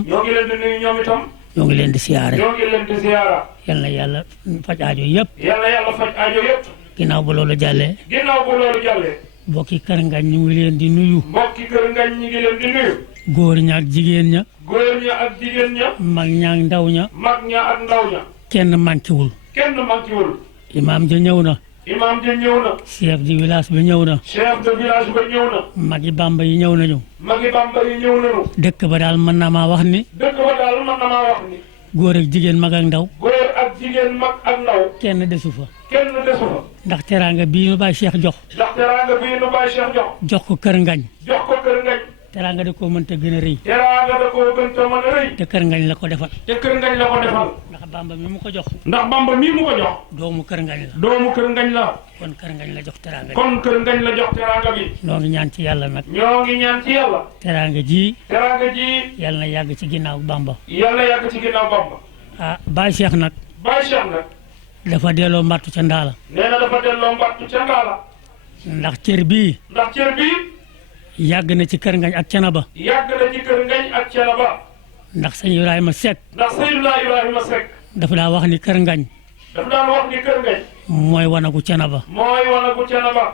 ñoo ngi leen di nuyu ñoom itam. ñoo ngi leen di siyaara. yal na yàlla faj aajo yëpp. ginnaaw bu loolu jàllee. mbokki kër ngañ ñu ngi leen di nuyu. góor ña ak jigéen ña. mag ña ak ndaw ña. kenn manquéwul. imam ja ñëw na. imam ja ñëw na. chef de village bi ñëw na. chef de village ba ñëw na. magi Bamba yi ñëw nañu. magi Bamba yi ñëw nañu. dëkk ba daal mën na maa wax ni. dëkk ba daal mën na maa wax ni. góor ak jigéen mag ak ndaw. góor ak jigéen mag ak ndaw. kenn desu fa. kenn desu fa. ndax teraanga bii nu Baye Cheikh jox. ndax teraanga bii nu Baye Cheikh jox. jox ko kër ngañ. jox ko kër ngañ. teraanga da koo mënta gën a rëy. teraanga da koo gën a mën a rëy. te kër ngañ la ko defal. te kër ngañ la ko defal. ndax Bamba mi mu ko jox. ndax Bamba mii mu ko jox. doomu kër ngañ la. doomu kër ngañ la. kon kër ngañ la jox teraanga bi. kon kër ngañ la jox teraanga bi. ñoo ngi ñaan ci yàlla nag. ñoo ngi ñaan ci yàlla. teraanga ji. teraanga ji. yàlla na yàgg ci ginnaaw Bamba. yàlla yàgg ci ginnaaw Bamba. ah Baye Cheikh nag. Baye Cheikh nag. dafa delloo mbattu ca ndaala. nee na dafa delloo mbattu ca ndaala. ndax cër bii. ndax cër bii. yàgg na ci kër ngañ ak canaba. yàgg na ci kër ngañ ak canaba. ndax sëñ Ibrahima Seck. ndax Seydina Ibrahima Seck. dafa daa wax ni kër ngañ. dafa daan wax ni kër ngañ. mooy wanagu canaba. mooy wanagu canaba.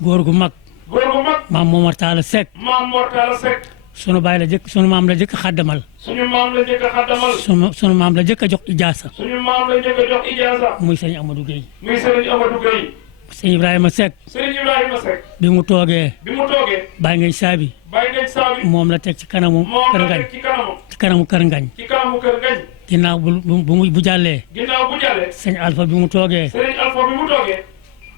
góor gu mag. góor gu mag. maam Momar Talla Seck. maam Mor Talla Seck. sunu baay la jëkk sunu maam la jëkk xaddamal. suñu maam la njëkk a xaddamal. sunu maam la jëkk a jox ijaasa. suñu maam la njëkk a jox ijaasa. muy sëñ Amadou Gueye. muy sëriñ Amadou Gueye. sëñ Ibrahima Seck. sëriñ Ibrahima Seck. bi mu toogee. bi mu toogee. bàyyi ngay saabi. bàyyi ngay saabi. moom la teg ci kanamu. moom kër la ngañ teg ci kanamu. ci kanamu kër ngañ. ci kanamu kër ngañ. ginnaaw bu jàllee. ginnaaw bu jàllee. sëñ Alpha bi mu toogee. sëriñ Alpha bi mu toogee.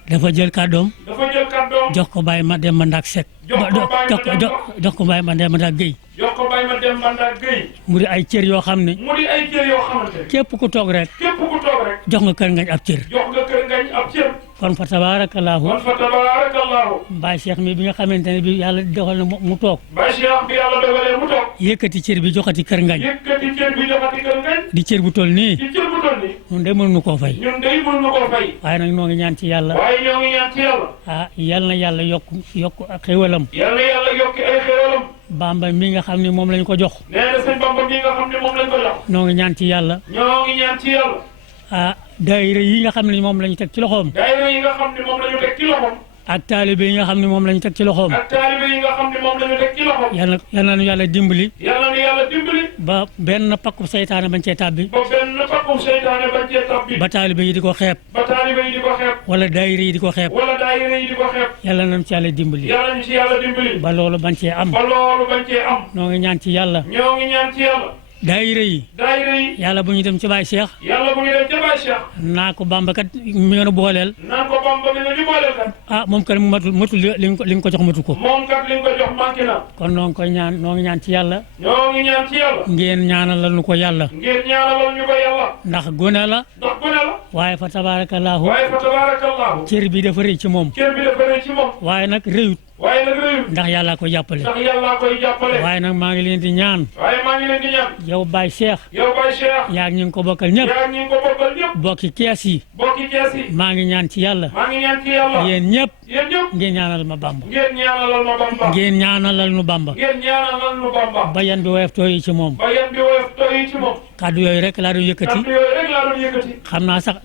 dafa jël kàddoom. dafa jël kàddoom. jox ko Baye ma dem ba Ndak Seck. jox ko Baye ma dem ba Ndak Gueye. jox ko Baye ma dem ba Ndak Gueye. mu di ay cër yoo xam ne. mu di ay cër yoo xamante ne. képp ku toog rek. képp ku toog rek. jox nga kër ngañ ab cër. jox nga kër ngañ ab cër. kon fa tabaarakallaahu. kon fa tabaarakallaahu. Baye Cheikh mi bi nga xamante ne bi yàlla dogal na mu toog. Baye Cheikh bi yàlla dogalee mu toog. yëkkati cër bi joxati kër ngañ. yëkkati cër bi joxati kër ngañ. di cër bu toll nii. di cër bu toll nii. ñun de mënuñu koo fay. ñun de mënuñu koo fay. waaye nag ñoo ngi ñaan ci yàlla. waaye ñoo ngi ñaan ci yàlla. ah yal na yàlla yokk ak xéwalam. yal na yàlla yokki ay xéwalam. Bamba mi nga xam ne moom lañ ko jox. nee na sëñ Bamba mi nga xam ne moom lañ ko jox. ñoo ngi ñaan ci yàlla. ñoo ngi ñaan ci yàlla. ah daayira yi nga xam ne moom lañu teg ci loxoom. daayira yi nga xam ne moom lañu teg ci loxoom. ak taalibe yi nga xam ne moom lañu teg ci loxoom. ak taalibe yi nga xam ne moom lañu teg ci loxoom. yal na nu yàlla dimbali. yal na nu yàlla dimbali. ba benn pakku seytaane bañ cee tàbbi. ba benn pakku seytaane bañ cee tàbbi. ba taalibe yi di ko xeeb. ba taalibe yi di ko xeeb. wala daayira yi di ko xeeb. wala daayira yi di ko xeeb. yàlla nañu ci yàlla dimbali. yàlla ñu ci yàlla dimbali. ba loolu bañ cee am. ba loolu bañ cee am. ñoo ngi ñaan ci yàlla. ñoo ngi ñaan ci yàlla. daayira yi. daayira yi. yàlla bu ñu dem ci Baye Cheikh. yàlla bu ñu dem ca Baye Cheikh. naa ko Bamba kat mi ngeen booleel. naan ko Bamba mi nga ñu booleel kat. ah moom kat matul li nga ko jox matu ko. moom kat li nga ko jox manqué na. kon noo ngi koy ñaan noo ngi ñaan ci yàlla. ñoo ngi ñaan ci yàlla. ngeen ñaanalal nu ko yàlla. ngeen ñaanalal ñu ko yàlla. ndax gone la. ndax gone la. waaye fa tabaarakallaahu. waaye fa tabaarakallaahu. cër bi dafa rëy ci moom. cër bi dafa rëy ci moom. waaye nag rëyut. waaye nag rëyut. ndax yàllaa ko jàppale. ndax yàllaa koy jàppale. waaye nag maa ngi leen di ñaan. waaye maa ngi leen di ñaan. yow Baye Cheikh. yow Baye Cheikh. yaa ngi ñu ko bokkal ñëpp. yaa ngi ñu ko bokkal ñëpp. bokki kees yi. bokki kees yi. maa ngi ñaan ci yàlla. maa ngi ñaan ci yàlla. yéen ñëpp. yéen ñëpp. ngeen ñaanal ma Bamba. ngeen ñaanalal ma Bamba. ngeen ñaanalal nu Bamba. ngeen ñaanalal nu Bamba. ba yan bi woyof tooyi ci moom. ba yan bi woyof tooyi ci moom. kàddu yooyu rek laa doon yëkkati. kàddu yooyu rek laa doon yëkkati. xam naa sax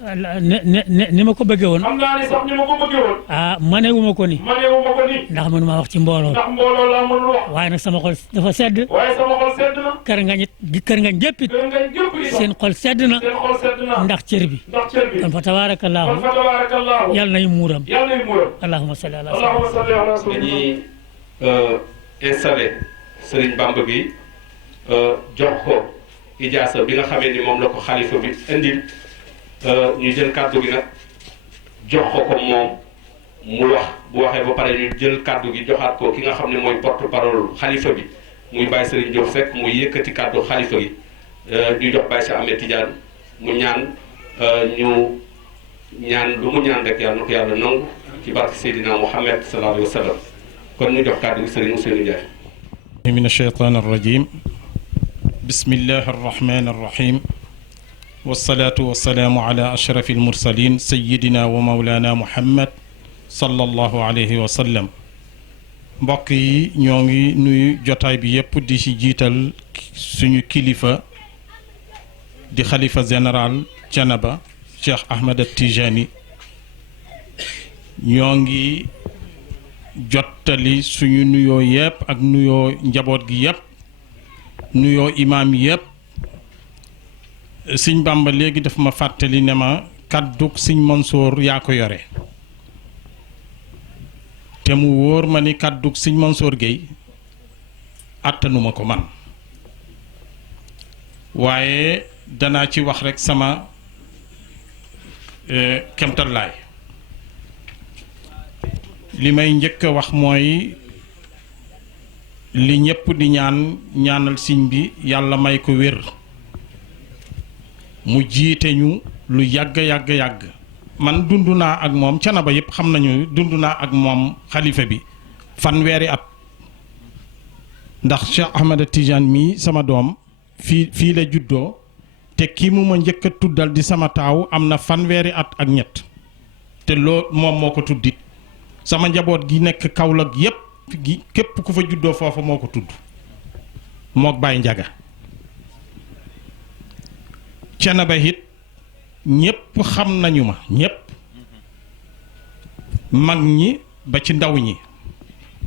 ni ma ko bëggee woon. xam naa ni sax ni ma ko bëggee woon. ah manewuma ko ni. manewuma ko ni. ndax mënuma wax ci mbooloo. ndax mbooloo laa mënul wax. waaye nag sama xol dafa sedd. waaye sama xol sedd na. kër nga ñit kër nga jëppit. kër nga jëpp itam. seen xol sedd na. seen xol sedd na. ndax cër bi. ndax cër bi. kon fa tabaarakallaahu. kon fa tabaarakallaahu. yàlla nay muuram. yàlla nay muuram. allahumma salli ala allahumma salli ala dañuy installé Serigne Bamba bi jox ko ijaasa bi nga xamee ni moom la ko xalifa bi indil ñu jël kàddu gi nag jox ko moom mu wax bu waxee ba pare ñu jël kàddu gi joxaat ko ki nga xam ne mooy porte parole xalifa bi muy Baye Serigne Diop Seck muy yëkkati kàddu xalifa gi ñu jox Baye Cheikh Ahmed Tidiane mu ñaan ñu ñaan lu mu ñaan rek yàlla na ko yàlla nangu ci barke Seydina Mouhamed sallallahu alayhi wa sallam kon ñu jox kàddu gi Serigne Ousseynou Ndiaye. من الشيطان الرجيم بسم الله الرحمن الرحيم والصلاة والسلام على أشرف المرسلين سيدنا ومولانا محمد صلى الله عليه وسلم mbokk yi ñoo ngi nuyu jotaay bi yépp di ci jiital suñu kilifa di xalifa général Thiénaba Cheikh Ahmed Tijani ñoo ngi jottali suñu nuyoo yépp ak nuyoo njaboot gi yépp nuyoo imaam yépp Sëñ Bàmba léegi daf ma fàttali ne ma kàddug sëñ Mansour yaa ko yore te mu wóor ma ni kàddug sëñ Mansour Gueye àttanuma ko man waaye danaa ci wax rekk sama kemtalaay li may njëkk a wax mooy li ñépp di ñaanal sëñ bi yàlla may ko wér mu jiite ñu lu yàgg man dund naa ak moom Canaba yëpp xam nañu dund naa ak moom xalifa bi fanweeri at ndax Cheikh Ahmed Tidiane mii sama doom fii la juddoo te kii mu ma njëkk a tuddal di sama taaw am na fanweeri at ak ñett te loo moom moo ko tuddit sama njaboot gi nekk Kaolack yépp gi képp ku fa juddoo foofu moo ko tudd mook Baye Njaga Canaba it ñépp xam nañu ma ñépp mag ñi ba ci ndaw ñi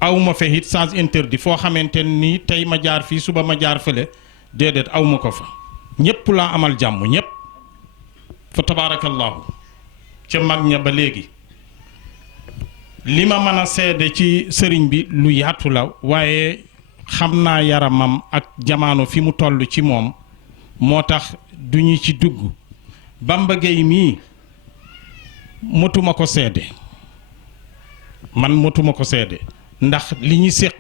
awma fa it sens interdit foo xamante ni tey ma jaar fii suba ma jaar fële déedéet awma ko fa ñépp laa amal jàmm ñépp fa tabaarakallaahu ca mag ña ba léegi li ma mën a seede ci sëriñ bi lu yaatu la waaye xam naa yaramam ak jamaano fi mu toll ci moom moo tax duñu ci dugg Bamba Gueye mii motuma ko seede man motuma ko seede ndax li ñu séq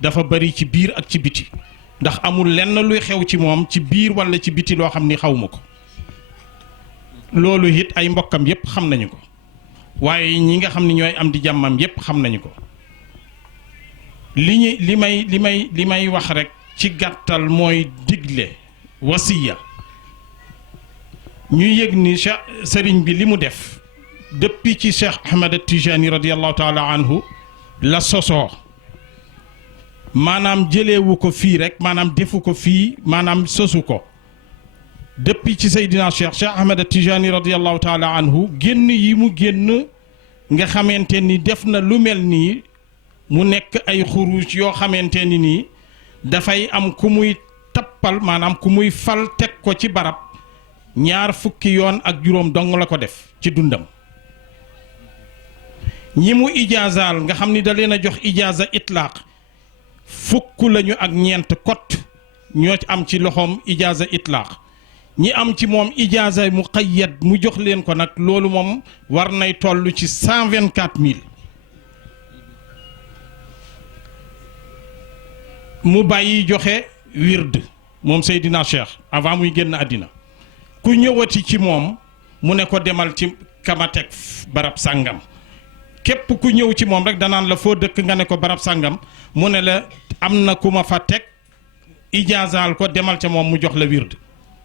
dafa bari ci biir ak ci biti ndax amul lenn luy xew ci moom ci biir walla ci biti loo xam ni xawma ko loolu it ay mbokkam yépp xam nañu ko waaye ñi nga xam ni ñooy am di jàmmam yépp xam nañu ko li may wax rekk ci gàttal mooy digle wasiya ñu yëg ni sëriñ bi li mu def depuis ci Cheikh Ahmed Tijani radiyallahu taala anhu la sosoo maanaam jëlewu ko fii rek maanaam defu ko fii maanaam sosu ko depuis ci Seydina Cheikh Ahmed Tijani radiyallahu taala anhu génn yi mu génn nga xamante ni def na lu mel nii mu nekk ay xuruj yoo xamante ni nii dafay am ku muy tappal maanaam ku muy fal teg ko ci barab ñaar fukki yoon ak juróom dong la ko def ci dundam ñi mu ijaazaal nga xam ni da leen a jox ijaaza itlaaq fukk lañu ak ñeent kot ñoo ci am ci loxoom ijaaza itlaaq ñi am ci moom ijaaza muqayyad mu jox leen ko nag loolu moom war nay toll ci 124 000 mu bàyyi joxe wird moom Seydina Cheikh avant muy génn àddina ku ñëwati ci moom mu ne ko demal ci kamatek barab sàngam képp ku ñëw ci moom rek danaan la foo dëkk nga ne ko barab sàngam mu ne la am na ku ma fa teg ijaazaal ko demal ca moom mu jox la wird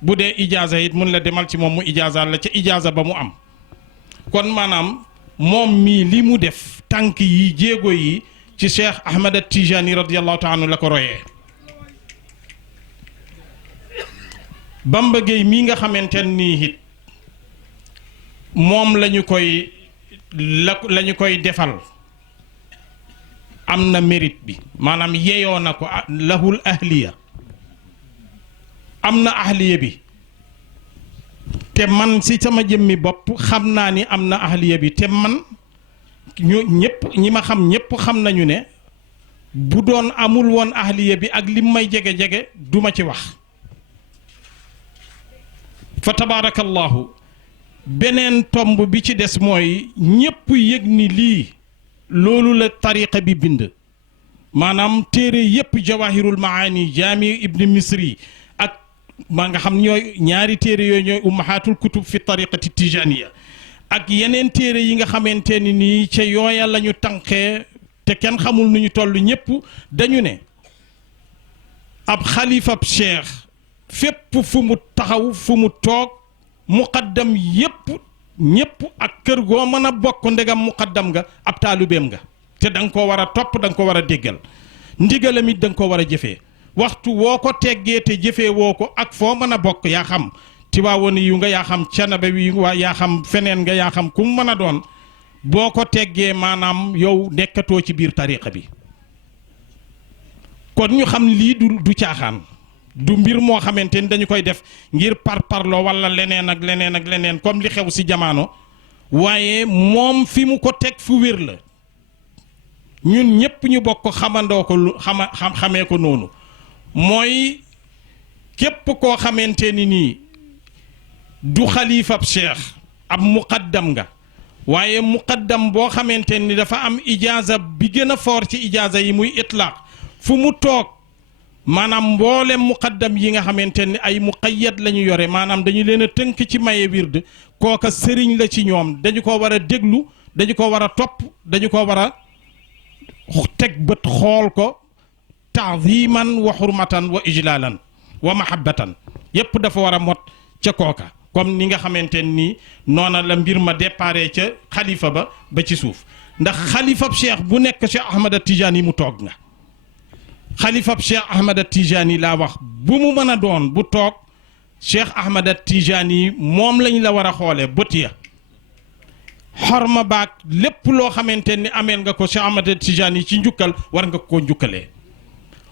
bu dee ijaaza it mun la demal ci moom mu ijaazaal la ca ijaaza ba mu am kon maanaam moom mii li mu def tànk yi jéego yi ci Cheikh Ahmed Tijani radiyallahu taala la ko royee Bamba Gueye mii nga xamante nii it moom lañu koy defal am na mérite bi maanaam yeyoo na ko lahul ahliya am na ahliya bi te man si sama jëmmi bopp xam naa ni am na ahliya bi te man ñu ñëpp ñi ma xam ñëpp xam nañu ne bu doon amul woon ahliya bi ak lim may jege-jege duma ci wax fa tabaarakallahu beneen tomb bi ci des mooy ñépp yëg ni lii loolu la tariqa bi bind maanaam téere yépp jawahirul maani jaami ibni misri ak maa nga xam ñooy ñaari téere yooyu ñooy ummahatul kutub fi tariqati tijaniya ak yeneen téere yi nga xamante ni nii ca yooya la ñu tànqee te kenn xamul nu ñu toll ñépp dañu ne ab xalifab cheikh fépp fu mu taxaw fu mu toog muqaddam yépp ñépp ak kër goo mën a bokk ndegam muqaddam nga ab taalubeem nga te da nga ko war a topp da nga ko war a déggal ndigalam it da nga ko war a jëfee waxtu woo ko teggee te jëfee woo ko ak foo mën a bokk yaa xam Tiwaawan yu nga yaa xam Canaba wi waa yaa xam feneen nga yaa xam ku mu mën a doon boo ko teggee maanaam yow nekkatoo ci biir tariqa bi kon ñu xam lii du caaxaan du mbir moo xamante ni dañu koy def ngir parparloo wala leneen ak leneen ak leneen comme li xew ci jamono waaye moom fi mu ko teg fu wér la ñun ñépp ñu bokk xamandoo ko xamee ko noonu mooy képp koo xamante ni nii du xalifab cheikh ab muqaddam nga waaye muqaddam boo xamante ni dafa am ijaaza bi gën a foor ci ijaaza yi muy itlaaq fu mu toog maanaam mboolem muqaddam yi nga xamante ni ay muqayyad la ñu yore maanaam dañu leen a tënk ci maye wird kooka sëriñ la ci ñoom dañu ko war a déglu dañu ko war a topp dañu ko war a teg bët xool ko ta'ziman wa hurmatan wa ijlalan wa mahabbatan yépp dafa war a mot ca kooka comme ni nga xamante ni noona la mbir ma déparé ca xalifa ba ci suuf ndax xalifab cheikh bu nekk Cheikh Ahmad Tidiane mu toog nga xalifab Cheikh Ahmad Tidiane laa wax bu mu mën a doon bu toog Cheikh Ahmad Tidiane moom lañ la war a xoolee bët ya xorma baag lépp loo xamante ni ameel nga ko Cheikh Ahmad Tidiane ci njukkal war nga ko njukkalee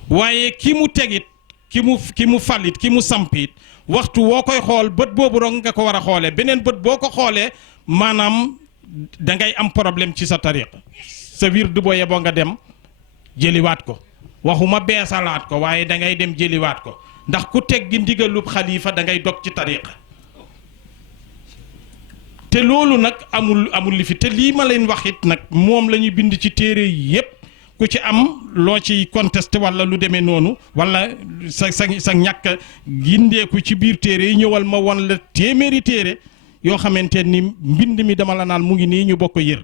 waaye ki mu tegit ki mu falit ki mu sampit waxtu woo koy xool bët boobu rek nga ko war a xoolee beneen bët boo ko xoolee maanaam da ngay am problème ci sa tariqa sa wird boo yeboo nga dem jëliwaat ko waxuma beesalaat ko waaye da ngay dem jëliwaat ko ndax ku teggi ndigalub xalifa da ngay dog ci tariqa te loolu nag amul li fi te lii ma leen wax it nag moom la ñu bind ci téere yépp ku ci am loo ci contesté wala lu demee noonu wala sa ñàkk gindeeku ci biir téere yi ñëwal ma won la téeméeri téere yoo xamante ni mbind mi dama la naan mu ngi nii ñu bokk yër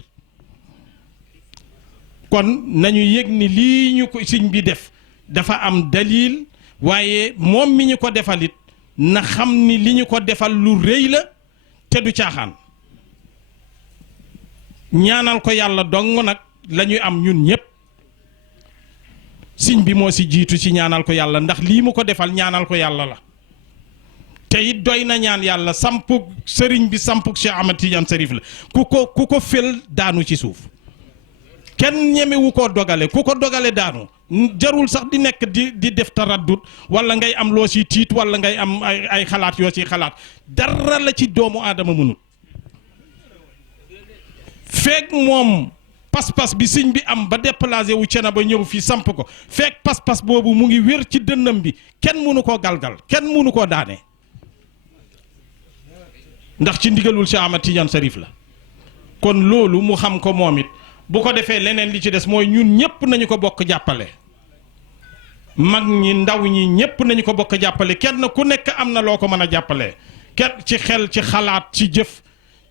kon nañu yëg ni lii ñu ko sëñ bi def dafa am dalil waaye moom mi ñu ko defalit na xam ni li ñu ko defal lu rëy la te du caaxaan ñaanal ko yàlla dong nag la ñuy am ñun ñëpp sëñ bi moo si jiitu ci ñaanal ko yàlla ndax lii mu ko defal ñaanal ko yàlla la te it doy na ñaan yàlla sampug sëriñ bi sampug Cheikh Ahmad Tidiane Cherif la ku ko fel daanu ci suuf kenn ñemewu koo dogale ku ko dogale daanu jarul sax di nekk di def taraddut wala ngay am loo ci tiit wala ngay am ay xalaat yoo ci xalaat dara la ci doomu aadama mënut feek moom pas-pas bi sëñ bi am ba déplacé wu cena ba ñëw fii samp ko fekk pas-pas boobu mu ngi wér ci dënnam bi kenn mënu koo galgal kenn mënu koo daane ndax ci ndigalul Cheikh Ahmad Tidiane Cherif la kon loolu mu xam ko moom it bu ko defee leneen li ci des mooy ñun ñëpp nañu ko bokk jàppale mag ñi ndaw ñi ñëpp nañu ko bokk jàppale kenn ku nekk am na loo ko mën a jàppale kenn ci xel ci xalaat ci jëf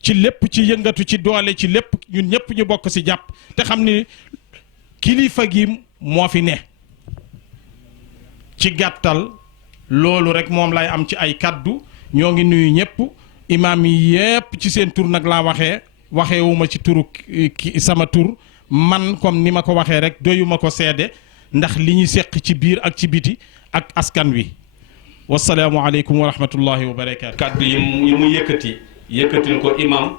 ci lépp ci yëngatu ci doole ci lépp ñun ñëpp ñu bokk ci jàpp te xam ni kilifa gi moo fi ne ci gàttal loolu rek moom lay am ci ay kaddu ñoo ngi nuyu ñëpp imaam yi yëpp ci seen tur nag laa waxeewuma ci turu sama tur man comme ni ma ko waxee rek doyuma ko seede ndax li ñu seq ci biir ak ci biti ak askan wi wasalaamu aleykum wa rahmatullahi wa barakaatu. kaddu yi mu yëkkatil ko imam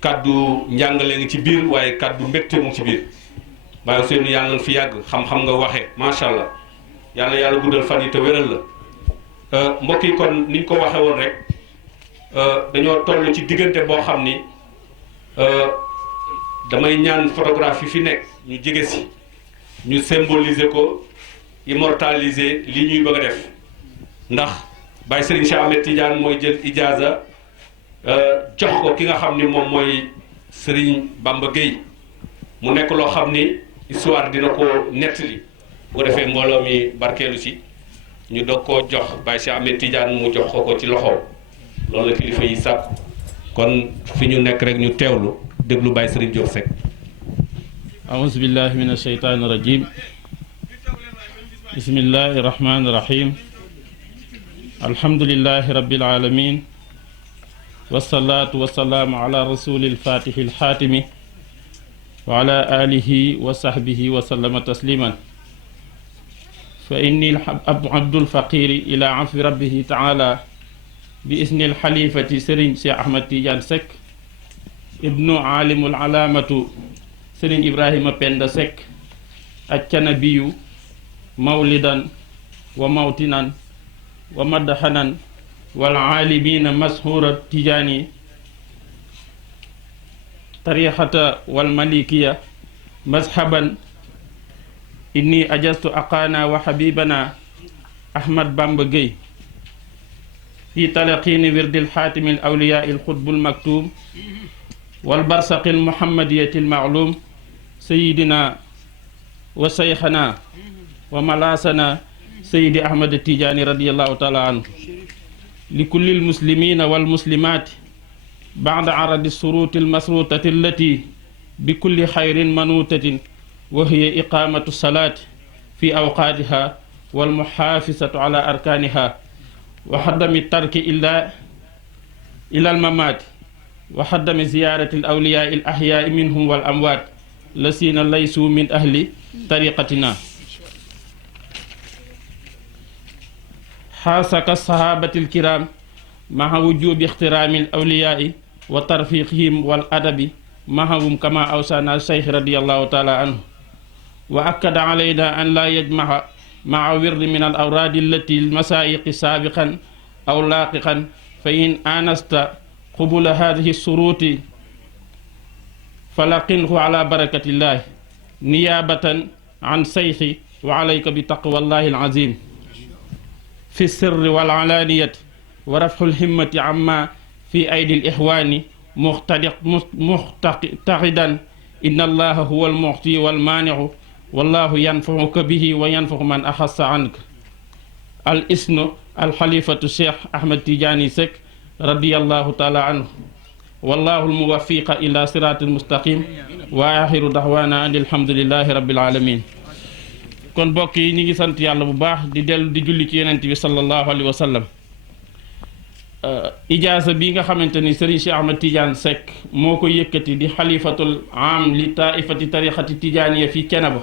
kaddu njàngale ngi ci biir waaye kaddu mbégte mu ci biir Baye Ousseynou yàlla nga fi yàgg xam-xam nga waxee macha allah yàlla guddal fan yi te wéral la mbokk yi kon niñ ko waxee woon rek dañoo toll ci diggante boo xam ni damay ñaan photographie fi nekk ñu jege si ñu symboliser ko immortaliser li ñuy bëgg a def ndax Baye Serigne Cheikh Ahmed Tidiane mooy jël ijaaza jox ko ki nga xam ni moom mooy Serigne Bamba Gueye mu nekk loo xam ni histoire dina ko nettali bu ko defee mbooloo mi barkeelu si ñu doog koo jox Baye Cheikh Ahmed Tidiane mu jox ko ci loxo loolu la kilifa yi sàkku kon fi ñu nekk rek ñu teewlu déglu Baye Serigne Diop Seck. أعوذ بالله من الشيطان الرجيم بسم الله الرحمن الرحيم الحمد لله رب العالمين والصلاة والسلام على رسول الفاتح الحاتم وعلى آله وصحبه وسلم تسليما فإني عبد الفقير إلى عفو ربه تعالى بإذن الحليفة سرين سي أحمد تيجان سك ابن عالم العلامة سرين إبراهيم بند سك النبي مولدا وموطنا ومدحنا والعالمين مسحور التجاني طريقة والمليكية مذهبا إني أجزت أقانا وحبيبنا أحمد بامبغي في تلقين ورد الحاتم الأولياء الخطب المكتوم والبرسق المحمدية المعلوم سيدنا وشيخنا وملاسنا سيد أحمد التجاني رضي الله تعالى عنه لكل المسلمين والمسلمات بعد عرض الشروط المسروطة التي بكل خير منوتة وهي إقامة الصلاة في أوقاتها والمحافظة على أركانها وحدم الترك إلا الممات وحدم زيارة الأولياء الأحياء منهم والأموات الذين ليسوا من أهل طريقتنا حاسك الصحابة الكرام مع وجوب احترام الأولياء وترفيقهم والأدب معهم كما أوصانا الشيخ رضي الله تعالى عنه وأكد علينا أن لا يجمع مع ورد من الأوراد التي المسائق سابقا أو لاققا فإن آنست قبول هذه الشروط فلقنه على بركة الله نيابة عن شيخي وعليك بتقوى الله العظيم في السر والعلانية ورفع الهمة عما في أيدي الإخوان مختقدا إن الله هو المعطي والمانع والله ينفعك به وينفع من أخص عنك الإسن الخليفة الشيخ أحمد تيجاني سك رضي الله تعالى عنه والله الموفق إلى صراط المستقيم وآخر دعوانا أن الحمد لله رب العالمين kon bokk yi ñi ngi sant yàlla bu baax di dellu di julli ci yonent bi sallallahu alayhi wa sallam ijaasa bi nga xamante ni Serigne Cheikh Ahmed Tidiane Seck moo ko yëkkati di xalifatul am li taifati tarixati tijaaniya fi Thiénaba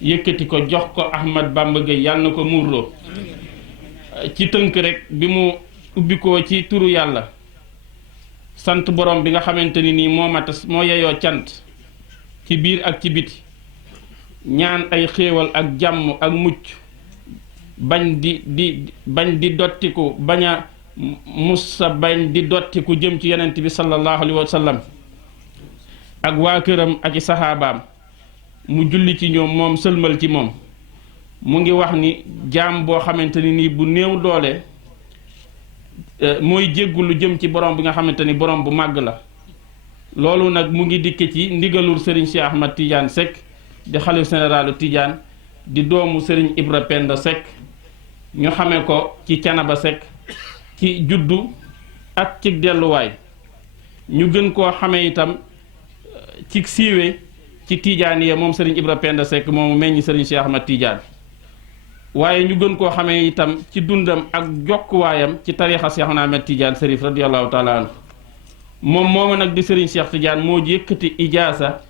yëkkati ko jox ko Ahmad Bamba Gueye yàlla na ko muurloo ci tënk rek bi mu ubbikoo ci turu yàlla sant borom bi nga xamante ni nii moo yeyoo cant ci biir ak ci biti ñaan ay xéewal ak jàmm ak mucc bañ di dottiku bañ a musa bañ di dottiku jëm ci yonent bi sallallahu alayhi wa sallam ak waa këram ak i saxaabaam mu julli ci ñoom moom sëlmal ci moom mu ngi wax ni jaam boo xamante ni nii bu néew doole mooy jéggulu jëm ci borom bi nga xamante ni borom bu màgg la loolu nag mu ngi dikk ci ndigalul Serigne Cheikh Ahmed Tidiane Seck di xalif généralu Tidiane di doomu Serigne Ibra Penda Seck ñu xamee ko ci Thiénaba Seck ci juddu ak ci delluwaay ñu gën koo xamee itam ci siiwe ci Tidiane yee moom Serigne Ibra Penda Seck moomu meññ Serigne Cheikh Ahmed Tidiane waaye ñu gën koo xamee itam ci dundam ak jokkuwaayam ci tariixa Cheikh Ahmed Tidiane Serif radiyallahu taala anhu moom moomu nag di Serigne Cheikh Tidiane moo yëkkati ijaasa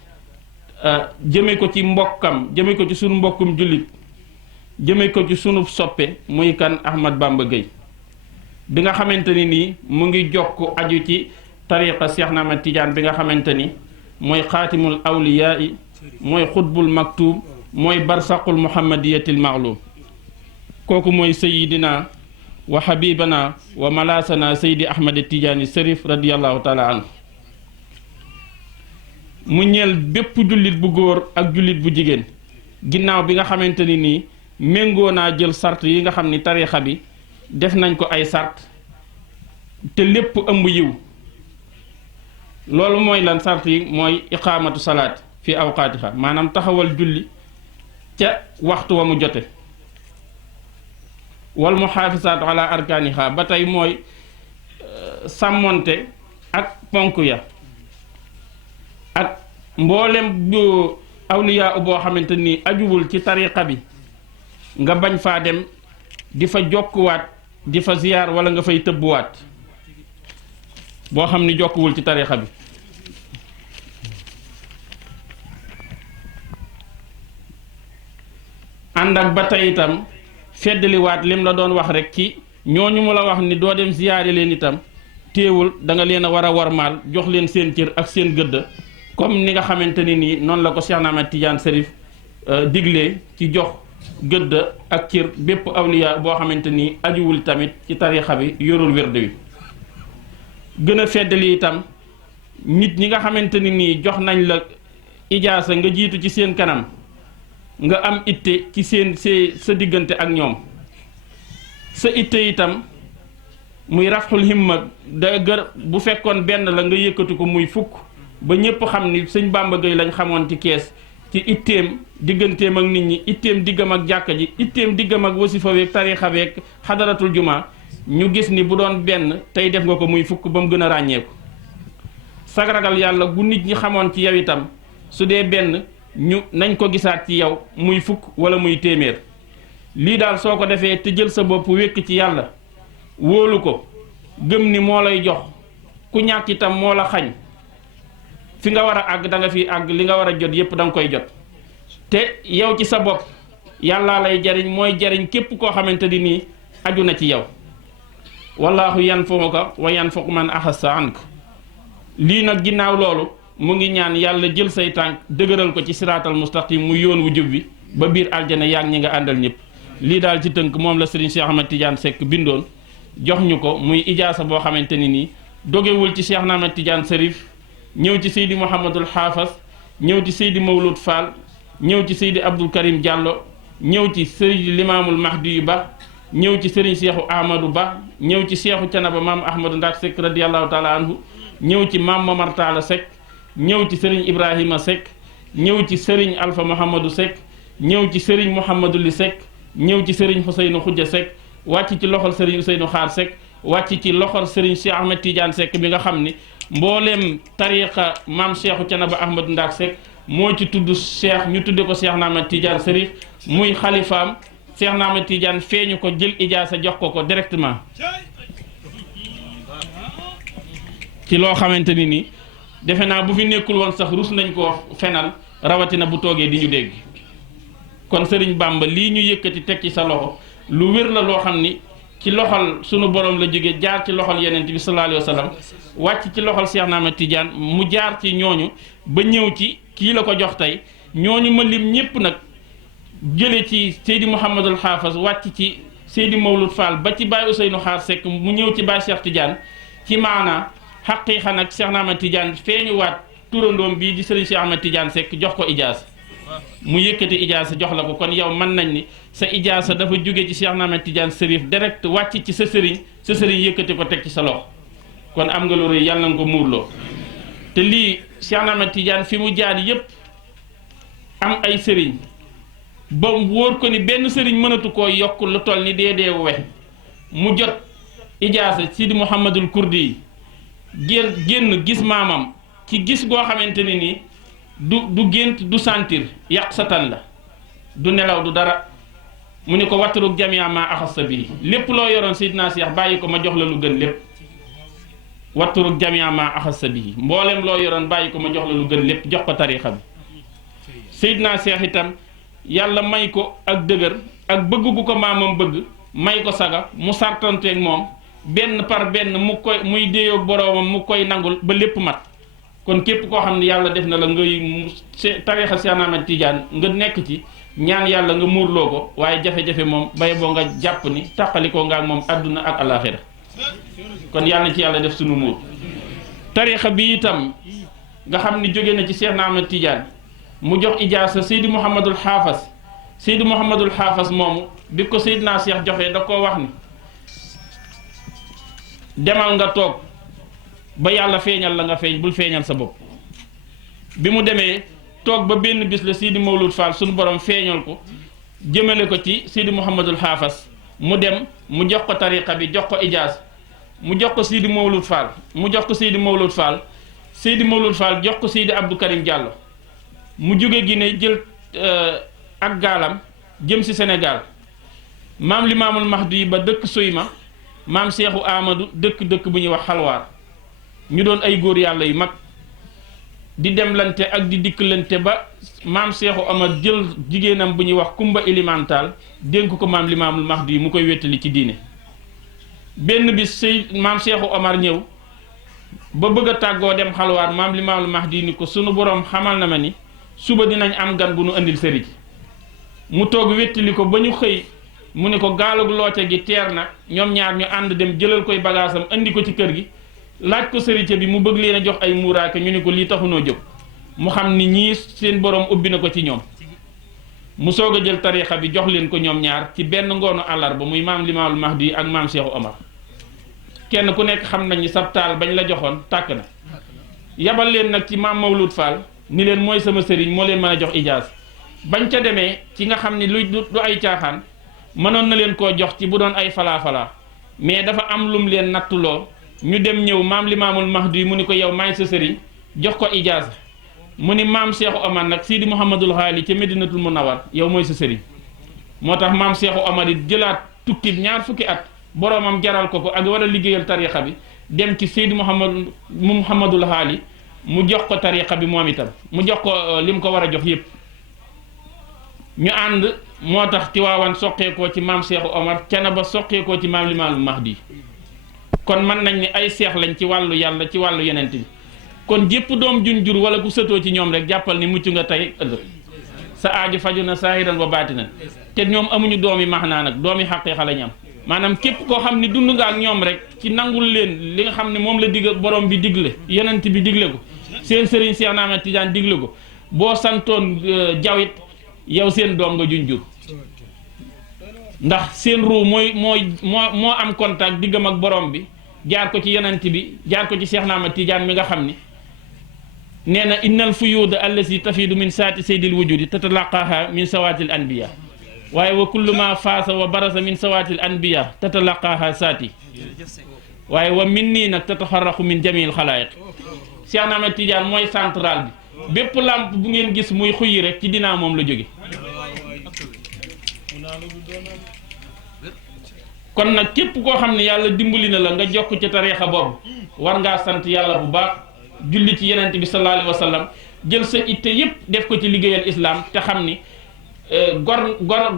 jëme ko ci mbokkam jëme ko ci sunu mbokkum jullit jëme ko ci sunu soppe muy kan Ahmad Bamba Gueye bi nga xamante ni nii mu ngi jokk aju ci tariqa Cheikh Ahmad Tidiane bi nga xamante ni mooy xaatimul awliyaa yi mooy xutbul maktub mooy barsaqul muhammadiyatil ma'lum kooku mooy sayidina wa habibana wa malasana sayidi Ahmad Tidiane Serif radiyallahu taala anhu mu ñeel bépp jullit bu góor ak jullit bu jigéen ginnaaw bi nga xamante ni nii méngoo naa jël sart yi nga xam ni tariixa bi def nañ ko ay sart te lépp ëmb yiw loolu mooy lan sart yi mooy iqaamatu salaat fi awqaatiha maanaam taxawal julli ca waxtu wa mu jote wal muxaafisaatu ala arkaaniha ba tey mooy sàmmonte ak ponk ya ak mboolem bu awliyaa boo xamante ni ajuwul ci tariqa bi nga bañ faa dem di fa jokkuwaat di fa ziyaar wala nga fay tëbbuwaat boo xam ni jokkuwul ci tariqa bi ànd ak ba tey itam feddaliwaat lim la doon wax rek ci ñooñu mu la wax ni doo dem ziyaare leen itam téewul da nga leen a war a warmaal jox leen seen cër ak seen gëdd comme ni nga xamante ni nii noonu la ko Cheikh Ahmed Tidiane Serif diglee ci jox gëdd ak cër bépp awliya boo xamante ni ajuwul tamit ci tariixa bi yorul wérde wi gën a feddali itam nit ñi nga xamante ni nii jox nañ la ijaasa nga jiitu ci seen kanam nga am itte ci sa diggante ak ñoom sa itte itam muy rafxul himma da gër bu fekkoon benn la nga yëkkati ko muy fukk ba ñépp xam ni sëñ Bamba Gueye lañ xamoon ci kees ci itteem digganteem ak nit ñi itteem diggam ak jàkka ji itteem diggam ak wasifa week tariixa week xadaratul jumaa ñu gis ni bu doon benn tey def nga ko muy fukk ba mu gën a ràññeeku sag ragal yàlla gu nit ñi xamoon ci yow itam su dee benn ñu nañ ko gisaat ci yow muy fukk wala muy téeméer lii daal soo ko defee te jël sa bopp wékk ci yàlla wóolu ko gëm ni moo lay jox ku ñàkk itam moo la xañ fi nga war a àgg da nga fi àgg li nga war a jot yépp da nga koy jot te yow ci sa bopp yàllaa lay jariñ mooy jariñ képp koo xamante ni nii aju na ci yow wallaahu yanfa'uka wa yanfa'u man ahassa anka lii nag ginnaaw loolu mu ngi ñaan yàlla jël say tànk dëgëral ko ci siraatal mustaqim mu yoon wu jub bi ba biir aljana yaag ñi nga àndal ñëpp lii daal ci tënk moom la Serigne Cheikh Ahmed Tidiane Seck bindoon jox ñu ko muy ijaasa boo xamante ni nii dogewul ci Cheikh Ahmed Tidiane Serif ñëw ci Seydi Mouhamadul Haafas ñëw ci Seydi Mawlud Fall ñëw ci Seydi Abdul Karim Diallo ñëw ci Seydi Limaamul Mahdi Ba ñëw ci Serigne Cheikhu Ahmadou Ba ñëw ci Cheikhu Canaba maam Ahmadou Ndak Seck radiyallahu taala anhu ñëw ci maam Momar Talla Seck ñëw ci Serigne Ibrahima Seck ñëw ci Serigne Alpha Mouhamadou Seck ñëw ci Serigne Mouhamadou Li Seck ñëw ci Serigne Ousseynou Khoudia Seck wàcc ci loxol Serigne Ousseynou Xaar Seck wàcc ci loxol Serigne Cheikh Ahmed Tidiane Seck bi nga xam ni mbooleem tariqa maam Cheikhu Canaba Ahmadou Ndak Seck moo ci tudd Cheikh ñu tudde ko Cheikh Ahmed Tidiane Serif muy xalifaam Cheikh Ahmed Tidiane feeñu ko jël ijaasa jox ko directement ci loo xamante ni nii defe naa bu fi nekkul woon sax rus nañ koo fenal rawatina bu toogee di ñu dégg kon Serigne Bamba lii ñu yëkkati teg ci sa loxo lu wér la loo xam ni ci loxol sunu borom la jóge jaar ci loxol yeneen bi sallallahu alayhi wa sallam wàcc ci loxol Cheikh Ahmed Tidiane mu jaar ci ñooñu ba ñëw ci kii la ko jox tey ñooñu ma lim ñëpp nag jële ci Seydi Mouhamadul Haafas wàcc ci Seydi Mawlud Fall ba ci Baye Ousseynou Xaar Seck mu ñëw ci Baye Cheikh Tidiane ci maanaa xaqiiqa nag Cheikh Ahmed Tidiane feeñuwaat turandoom bii di Serigne Cheikh Ahmed Tidiane Seck jox ko ijaasa mu yëkkati ijaasa jox la ko kon yow mën nañ ni sa ijaasa dafa jóge ci Cheikh Ahmed Tidiane Serif direct wàcc ci sa sëriñ yëkkati ko teg ci sa loxo kon am nga lu rëy yàlla nga ko muurloo te lii Cheikh Ahmed Tidiane fi mu jaar yépp am ay sëriñ ba wóor ko ni benn sëriñ mënatu koo yokk lu toll ni dee we mu jot ijaasa Sidi Mouhamadul Kurdi yi génn gis maamam ci gis goo xamante ni nii du gént du sentir yàq satan la du nelaw du dara mu ni ko watturug jamia ma axas sa bii lépp loo yoroon Seydina Cheikh bàyyi ko ma jox la lu gën lépp watturug jamia ma axas sa bii mboolem loo yoroon bàyyi ko ma jox la lu gën lépp jox ko tariixa bi Seydina Cheikh itam yàlla may ko ak dëgër ak bëgg gu ko maamam bëgg may ko saga mu sartanteeg moom benn par benn mu koy muy déyoog boroomam mu koy nangul ba lépp mat kon képp koo xam ne yàlla def na la ngay tariixa Cheikh Ahmed Tidiane nga nekk ci ñaan yàlla nga muurloo ko waaye jafe-jafe moom bay boo nga jàpp ni tàqalikoo nga ak moom àdduna ak alaxira kon yàlla na ci yàlla def sunu muur tariixa bi itam nga xam ni jóge na ci Cheikh Ahmed Tidiane mu jox ijaasa Seydi Mouhamadul Haafas Seydi Mouhamadul Haafas moomu bi ko Seydina Cheikh joxee da koo wax ni demal nga toog ba yàlla feeñal la nga feeñ bul feeñal sa bopp bi mu demee toog ba benn bis la Seydi Mawlud Fall sunu borom feeñal ko jëmale ko ci Seydi Mouhamadul Haafas mu dem mu jox ko tariqa bi jox ko ijaas mu jox ko Seydi Mawlud Fall mu jox ko Seydi Mawlud Fall Seydi Mawlud Fall jox ko Seydi Abdou Karim Diallo mu jóge Guinée jël ak gaalam jëm si Sénégal maam Limaamul Mahdi ba dëkk Soyma maam Seexu Amadou dëkk bu ñuy wax xalwaar ñu doon ay góor yàlla yu mag di demlante ak di dikkalante ba maam Seexu Amar jël jigéenam bu ñuy wax Kumba Ilimantal dénk ko maam Limaamul Mahdi mu koy wettali ci diine benn bis maam Seexu Omar ñëw ba bëgg a tàggoo dem xalwaar maam Limaamul Mahdi ni ko sunu borom xamal na ma ni suba dinañ am gan bu nu indil sëriñ mu toog wéttali ko ba ñu xëy mu ne ko gaalug loote gi teer na ñoom ñaar ñu ànd dem jëlal koy bagaasam andi ko ci kër gi laaj ko sërite bi mu bëgg leen a jox ay muuraake ñu ne ko lii taxunoo jóg mu xam ni ñii seen borom ubbi na ko ci ñoom mu soog a jël tariixa bi jox leen ko ñoom ñaar ci benn ngoonu àllarba muy maam Limaamul Mahdi ak maam Cheikh Omar kenn ku nekk xam nañ ni sab taal bañ la joxoon tàkk na yabal leen nag ci maam Mawlud Fall ni leen mooy sama sëriñ moo leen mën a jox ijaas bañ ca demee ci nga xam ni lu du ay caaxaan mënoon na leen koo jox ci bu doon ay falaa mais dafa am lum leen nattuloo ñu dem ñëw maam Limaamul Mahdi mu ni ko yow maay sa sëriñ jox ko ijaas mu ni maam Cheikh Omar nag Sidi Mouhamadul Xaali ca Medinatul Munawwar yow mooy sa sëriñ moo tax maam Cheikh Omar it jëlaat tukki ñaar fukki at boroomam jaral ko ak war a liggéeyal tariixa bi dem ci Sidi Mouhamadul Xaali mu jox ko tariixa bi moom itam mu jox ko li mu ko war a jox yépp ñu ànd moo tax Tiwaawan soqeekoo ci maam Cheikh Omar Canaba soqeekoo ci maam Limaamul Mahdi kon mën nañ ni ay seex lañ ci wàllu yàlla ci wàllu yonent bi kon jépp doom juñ jur wala ku sëtoo ci ñoom rek jàppal ni mucc nga tey ëllëg sa aaju faju na saahiran wa baatinan te ñoom amuñu doomi maxnaa nag doomi xaqiiqa lañ am maanaam képp koo xam ni dund nga ak ñoom rek ci nangul leen li nga xam ne moom la digg borom bi digle yonent bi digle ko seen sëriñ Cheikh Ahmed Tidiane digle ko boo santoon jawit yow seen doom nga juñ jur ndax seen ruu moo am contact diggam ak borom bi jaar ko ci yonent bi jaar ko ci Cheikh Ahmed Tidiane mi nga xam ni nee na innal fuyuuda allati tafiidu min saati saydil wujudi tatalaqaaha min sawaatil anbiya waaye wa kullu ma faasa wa barasa min sawaatil anbiya tatalaqaaha saati waaye wa min nii nag tatafarraqu min jamiil xalaayiq Cheikh Ahmed Tidiane mooy central bi bépp làmp bu ngeen gis muy xuyi rek ci dinaa moom la jóge kon nag képp koo xam ne yàlla dimbali na la nga jokk ci tariixa boobu war ngaa sant yàlla bu baax julli ci yenent bi sallallahu alayhi wa sallam jël sa itte yépp def ko ci liggéeyal islam te xam ni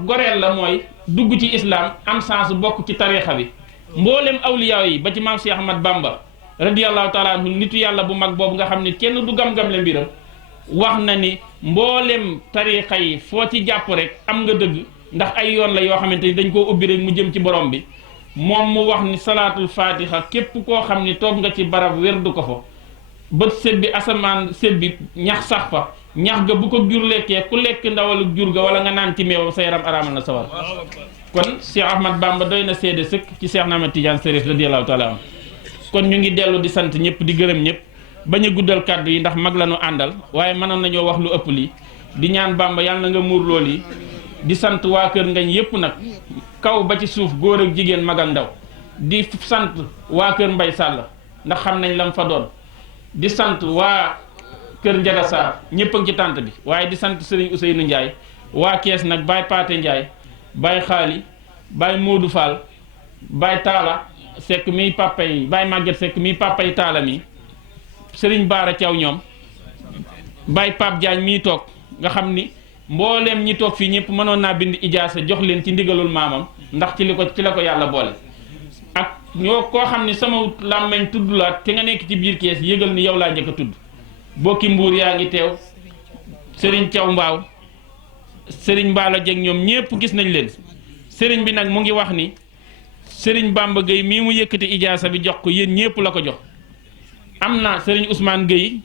goreel la mooy dugg ci islam am sens bokk ci tariixa bi mboolem awliyaa yi ba ci maam Cheikh Ahmad Bamba radiyallahu taala anhu nitu yàlla bu mag boobu nga xam ne kenn du gam-gam le mbiram wax na ni mboolem tariixa yi foo ci jàpp rek am nga dëgg ndax ay yoon la yoo xamante ni dañ koo ubbi rek mu jëm ci borom bi moom mu wax ni salaatul fatiha képp koo xam ni toog nga ci barab werdu ko fa bët sët bi asamaan sët bi ñax sax fa ñax ga bu ko jur lekkee ku lekk ndawaluk jur ga wala nga naan ci meewam sa yaram araamal na sawar kon Cheikh Ahmad Bamba doy na seede sëkk ci Cheikh Ahmed Tidiane Chérif radiyallahu taala am kon ñu ngi dellu di sant ñëpp di gërëm ñëpp bañ a guddal kàddu yi ndax mag la ñu àndal waaye mënoon nañoo wax lu ëpp lii di ñaan Bamba yàlla na nga muur lool yi di sant waa kër ngañ yépp nag kaw ba ci suuf góor ak jigéen mag ak ndaw di sant waa kër Mbay Sàll ndax xam nañ lam fa doon di sant waa kër Njaga Saar ñëpp a ngi ci tànt bi waaye di sant Sëriñ Ousseynou Ndiaye waa Kees nag Baay Paate Ndiaye Baay Xaali Baay Moodu Fall Baay Taala Sekk miy papa yi Baay Màgget Sekk miy papa yi Taala mi Sëriñ Baara Thiaw ñoom Baay Pape Diagne miy toog nga xam ni mbooleem ñi toog fii ñëpp mënoon naa bind ijaasa jox leen ci ndigalul maamam ndax ci la ko yàlla boole ak ñoo koo xam ni sama làmmeñ tudd la te nga nekk ci biir Kees yëgal ni yow laa njëkk a tudd bokki mbuur yaa ngi teew sëriñ Thiaw Mbaaw sëriñ Mbaalo Jeng ñoom ñëpp gis nañ leen sëriñ bi nag mu ngi wax ni sëriñ Bamba Gueye mii mu yëkkati ijaasa bi jox ko yéen ñëpp la ko jox am na sëriñ Ousmane Gueye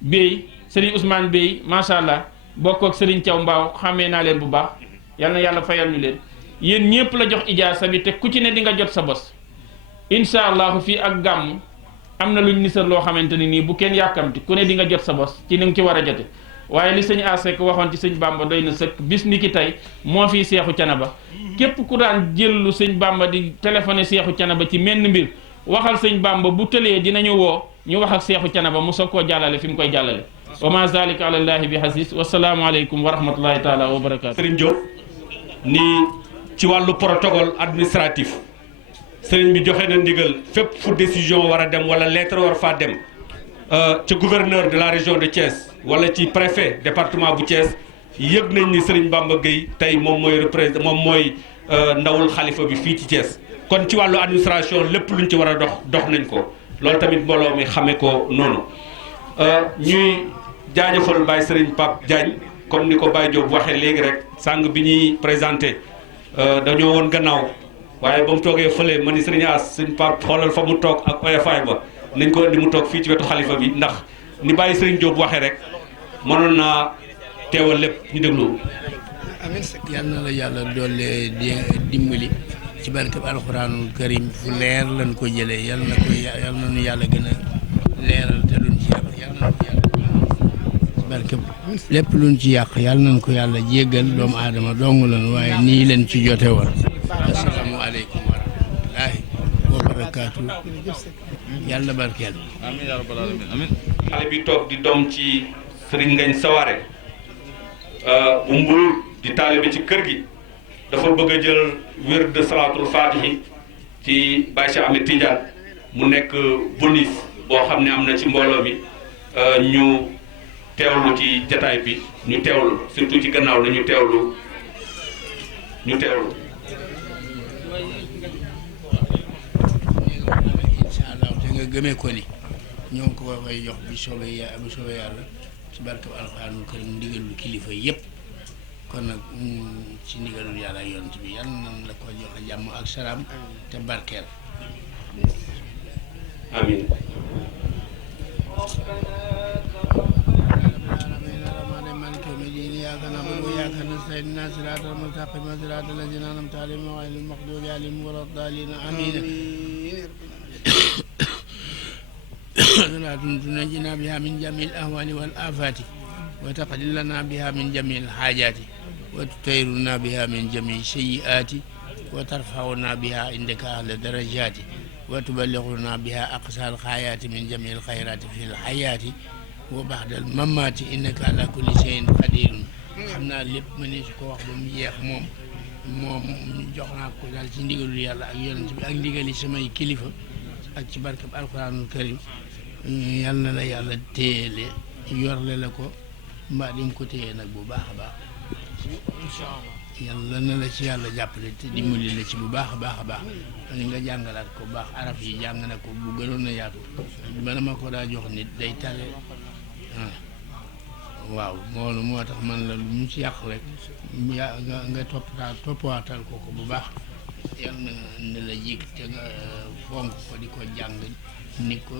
Bey sëriñ Ousmane Bey macha allah bokk ak sëriñ Thiaw Mbaaw xàmmee naa leen bu baax yal na yàlla fayal ñu leen yéen ñëpp la jox ijaasa bi te ku ci ne di nga jot sa bos incha allahu fii ak gàmm am na luñ nisar loo xamante ni nii bu kenn yàkkamti ku ne di nga jot sa bos ci ni nga ci war a jote waaye li sëñ Asek waxoon ci sëñ Bamba doy na sëkk bis ni ki tey moo fii seexu Canaba képp ku daan jël lu sëñ Bamba di téléphoné seexu Canaba ci menn mbir waxal sëñ Bamba bu tëlee dinañu woo ñu wax ak seexu Canaba mu soog koo jàllale fi mu koy jàllale wa ma zalika ala llahi bi hasis wasalaamu aleykum wa rahmatullahi taala wa barakatu Serigne Diop ni ci wàllu protocole administratif sëriñ bi joxe na ndigal fépp fu décision war a dem wala lettre war faa dem ca gouverneur de la région de Thiès wala ci préfet département bu Thiès yëg nañ ni sëriñ Bamba Gueye tey moom mooy ndawul xalifa bi fii ci Thiès kon ci wàllu administration lépp luñ ci war a dox nañ ko loolu tamit mbooloo mi xamee ko noonu ñuy jaajëfal Baye Sëriñ Pape Diagne comme ni ko Baye Diop waxee léegi rek sàng bi ñuy présenté dañoo woon gannaaw waaye ba mu toogee fële ma ni Serigne As suñ Pape xoolal fa mu toog ak oyofaay ba nañ ko indi mu toog fii ci wetu xalifa bi ndax ni Baye Serigne Diop waxee rek mënoon naa teewal lépp ñu déglu. amiin yal na la yàlla doole dimbali ci barkeb alxuraanul karim fu leer lañ ko jëlee yal na nu yàlla gën a leeral te luñ ci yàq yal na ko yàlla ci barkeb lépp luñ ci yàq yal nañ ko yàlla jéggal doomu aadama dong lan waaye nii leen ci jote woon asalaamualeykum wa rahmatullahi wa barakaatu yàlla barkeel. amiin yaa rabbal aalamiin amiin. xale bi toog di doom ci Serigne Ngagne Saware bu Mbuur di taalibe ci kër gi dafa bëgg a jël wird de salaatul faatihi ci Baye Cheikh Ahmed Tidiane mu nekk bonus boo xam ne am na ci mbooloo mi ñu teewlu ci jataay bi ñu teewlu surtout ci gannaaw la ñu teewlu incha allah te nga gëmee ko ni ñoo ngi ko fay jox bu soobee yàlla ci barke alxuraanul karim ndigalul kilifa yëpp kon nag ci ndigalul yàlla ak yonent bi yàlla nan la ko joxe jàmm ak salaam te barkeel. amiin. إياك نعبد وإياك نستعين صراط المستقيم صراط الذين أنعمت عليهم غير المغضوب عليهم ولا الضالين آمين. صلاة تنجينا بها من جميع الأهوال والآفات وتقضي لنا بها من جميع الحاجات وتطهرنا بها من جميع السيئات وترفعنا بها عندك أعلى الدرجات وتبلغنا بها أقصى الغايات من جميع الخيرات في الحياة وبعد الممات إنك على كل شيء قدير. xam naa lépp ma ne su ko wax ba mu jeex moom jox naa ko daal ci ndigalu yàlla ak yonent bi ak ndigali samay kilifa ak ci barkab alxuraanul karim yal na la yàlla téyele yorle la ko mbaa di nga ko téye nag bu baax a baax yàlla na la ci yàlla jàppale te dimbali la ci bu baax a baax a baax ni nga jàngalaat ko baax araf yi jàng na ko bu gënoon na yaatu bala ma ko daa jox nit day tale waaw moom moo tax man la lu mu ci yàq rek nga toppawaatal ko bu baax yal na la jig te nga fonk ko di ko jàng ni ko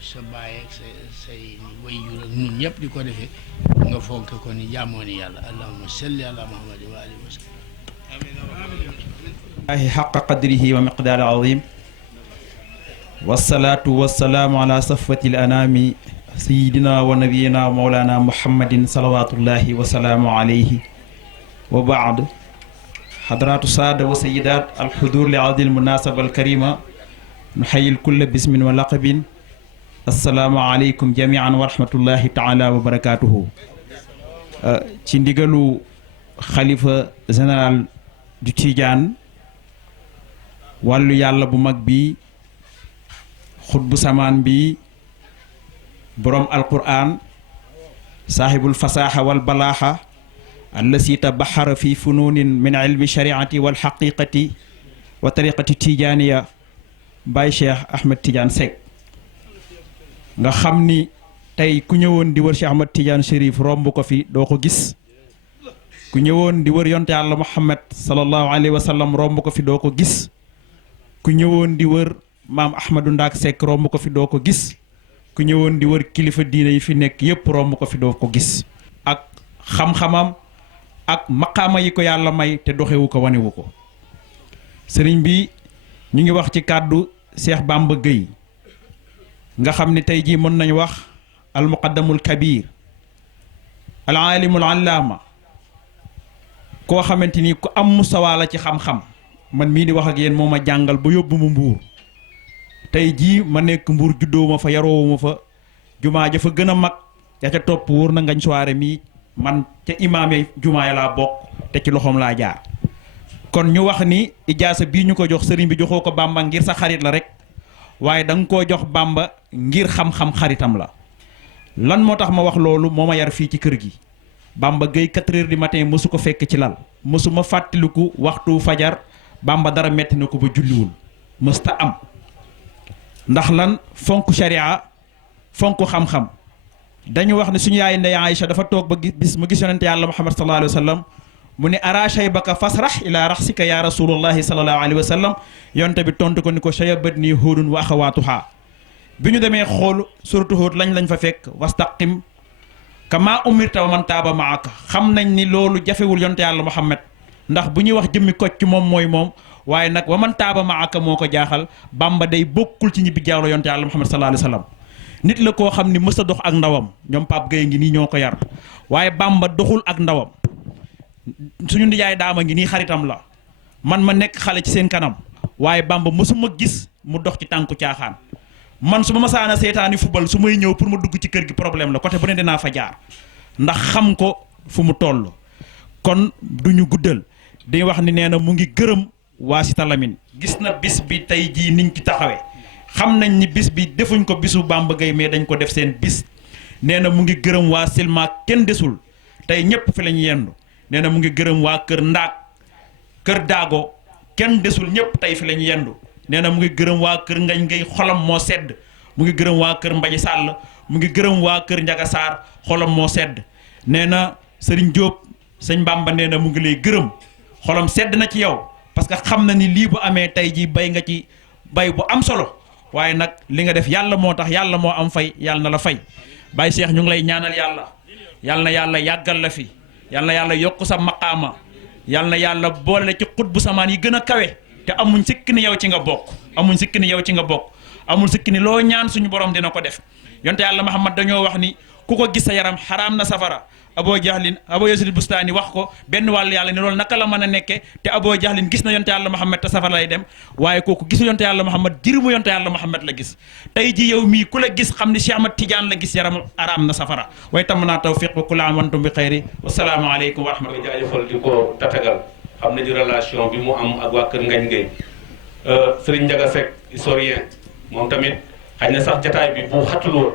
sa baay ak say waajur ak ñun ñëpp di ko defee nga fonk ko ni jaamoo ni yàlla allahumma salli ala muhammad wa alihi wa sallam xaqa qadrihi wa miqdaari azim wasalaatu wasalaamu ala safwati al anami sayidina wa nabiyina mawlana muhammadin salawatullahi wa salaamu alayhi wa baad xadratu saada wa sayidat alxudur li adil munasaba alkarima nuxayil kulla bismin wa laqabin assalaamu aleykum jamian wa rahmatullahi taala wa barakatuhu ci ndigalu xalifa général du Tidiane wàllu yàlla bu mag bi xutbu samaan bi boroom alquran saaxibul fasaaxa wal balaaxa allasi tabaxara fi funuunin min ilmi shariati wal xaqiqati wa tariqati tijaaniya Baye Cheikh Ahmed Tidiane Seck nga xam ni tey ku ñëwoon di wër Cheikh Ahmed Tidiane Chérif romb ko fi doo ko gis ku ñëwoon di wër yonte yàlla Muhammad sallallahu alayhi wa sallam romb ko fi doo ko gis ku ñëwoon di wër maam Ahmadou Ndaak Seck romb ko fi doo ko gis ku ñëwoon di wër kilifa diine yi fi nekk yépp romb ko fi doo ko gis ak xam-xamam ak maqaama yi ko yàlla may te doxewu ko wanewu ko sëriñ bi ñu ngi wax ci kàddu Cheikh Bamba Gueye nga xam ne tey jii mën nañu wax al muqaddamul kabir al alimul allaama koo xamante ni ku am musawaala ci xam-xam man mii di wax ak yéen moo ma jàngal ba yóbbu mu mbuur tey jii ma nekk mbuur juddoowuma fa yaroowuma fa jumaa ja fa gën a mag ya ca topp wóor na ngañ soirée mii man ca imaame jumaa ya laa bokk te ci loxoom laa jaar kon ñu wax ni ijaasa bii ñu ko jox sëriñ bi joxoo ko Bamba ngir sa xarit la rek waaye da nga koo jox Bamba ngir xam-xam xaritam la lan moo tax ma wax loolu moo ma yar fii ci kër gi Bamba Gueye 4 heures du matin mësu ko fekk ci lal mësu ma fàttaliku waxtu fajar Bamba dara metti na ko ba julliwul mësta am ndax lan fonk sharia fonk xam-xam dañu wax ne suñu yaay ndey Aïcha dafa toog ba bis mu gis yonente yàlla Muhammad sallallahu alayhi wa sallam mu ne ara shaybaka fasrah ila raxsika ya rasulullahi sallallahu alayhi wa sallam yonte bi tontu ko ni ko shayabat nii Huudun wa axawaatuha bi ñu demee xool suratu Huud lañ fa fekk wastaqim kama umirta wa man taaba maaka xam nañ ni loolu jafewul yonte yàlla Muhammad ndax bu ñuy wax jëmmi kocc moom mooy moom waaye nag wa man taaba maaka moo ko jaaxal Bamba day bokkul ci ñibbi jaawlo yonte yàlla Muhammad sallallahu alayhi wa sallam nit la koo xam ni mës a dox ak ndawam ñoom Pape Gueye ngi nii ñoo ko yar waaye Bamba doxul ak ndawam suñu ndijaay daama ngi nii xaritam la man ma nekk xale ci seen kanam waaye Bamba mësuma gis mu dox ci tànku caaxaan man su ma masaana seetaani football su may ñëw pour ma dugg ci kër gi problème la côté bu ne dinaa fa jaar ndax xam ko fu mu toll kon du ñu guddal di wax ni nee na mu ngi gërëm waa Cité Lamy gis na bis bi tey jii niñ ci taxawee xam nañ ni bis bi defuñ ko bisu Bamba Gueye mais dañ ko def seen bis nee na mu ngi gërëm waa Silma kenn desul tey ñëpp fi lañ yendu nee na mu ngi gërëm waa kër Ndaak kër Daago kenn desul ñëpp tey fi lañ yendu nee na mu ngi gërëm waa kër Ngañ Ngay xolam moo sedd mu ngi gërëm waa kër Mbaji Sàll mu ngi gërëm waa kër Njaga Saar xolam moo sedd nee na Sëriñ Jóob sëñ Bamba nee na mu ngi lay gërëm xolam sedd na ci yow parce que xam na ni lii bu amee tey jii bay nga ci bay bu am solo waaye nag li nga def yàlla moo tax yàlla moo am fay yàlla na la fay Baye Cheikh ñu ngi lay ñaanal yàlla na yàlla yàggal la fi yàlla na yàlla yokk sa maqaama yàlla na yàlla boole la ci xutbu samaan yi gën a kawe te amuñ sikki ni yow ci nga bokk amul sikki ni loo ñaan suñu borom dina ko def yonte yàlla Muhammad dañoo wax ni ku ko gis sa yaram xaraam na safara Aboo Yasid Bustaani wax ko benn wàll yàlla ni loolu naka la mën a nekke te Aboo Jahlin gis na yonte yàlla Muhammad te safara lay dem waaye kooku gisu yonte yàlla Muhammad jirimu yonte yàlla Muhammad la gis tey ji yow mii ku la gis xam ni Cheikh Ahmad Tidiane la gis yaram araam na safara way tam naa tawfiq wa kullu aam wa antum bi xayri wasalaamu aleykum wa rahmatulah jaajëfal di ko tatagal xam na di relation bi mu am ak waa kër Ngañ Ngay Serigne Ndiaga Seck historien moom tamit xëy na sax jataay bi bu xatul woon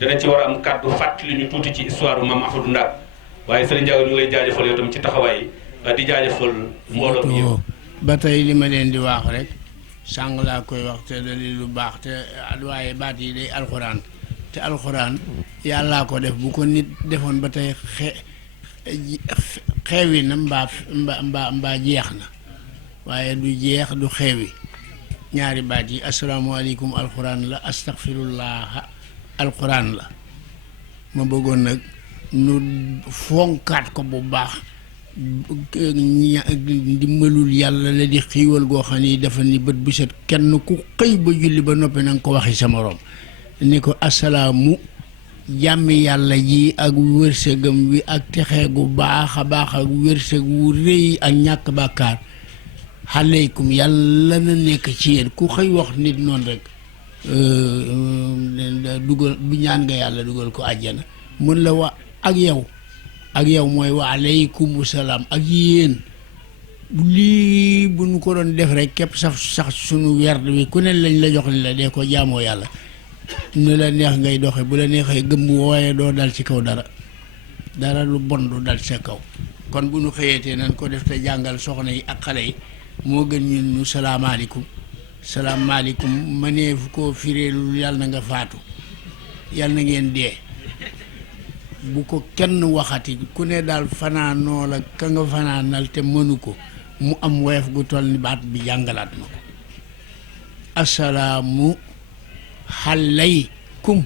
dana ci war a am kàddu fàttali ñu tuuti ci histoire bu Mame Ahmadou Ndack waaye Serigne Ndiaga ñu ngi lay jaajëfal yow tam ci taxawaay di jaajëfal mbooloo mi yëpp ba tey li ma leen di wax rek sàng laa koy wax te da li lu baax te waaye baat yi day alxuraan te alxuraan yàllaa ko def bu ko nit defoon ba tey xeewi na mbaa jeex na waaye du jeex du xeewi ñaari baat yi asalaamaaleykum alxuraan la astaxfirullah alxuraan la ma bëggoon nag nu fonkaat ko bu baax dimbalul yàlla la di xiiwal goo xam ni dafa ni bët bu set kenn ku xëy ba julli ba noppi na nga ko waxi sa morom ni ko asalaamu jàmmi yàlla ji ak wërsëgam wi ak texee gu baax a baax ak wërsëg wu rëy ak ñàkk bàkkaar aleykum yàlla na nekk ci yéen ku xëy wax nit noonu rek dugal bu ñaan nga yàlla dugal ko àjjana mun la wa ak yow mooy wa aleykum salaam ak yéen lii bu ñu ko doon def rek képp sax sunu werd wi ku ne lañ la jox li la dee ko jaamoo yàlla nu la neex ngay doxe bu la neexee gëmm waaye doo dal ci kaw dara lu bon du dal sa kaw kon bu ñu xëyatee nañ ko def te jàngal soxna yi ak xale yi moo gën ñun ñu salaamaaleykum mëneefu koo fireelu yàlla na nga faatu yàlla na ngeen dee bu ko kenn waxati ku ne daal fanaanoo la ka nga fanaanal te mënu ko mu am woyof gu toll ni baat bi jàngalaat ma ko asalaamu alaykum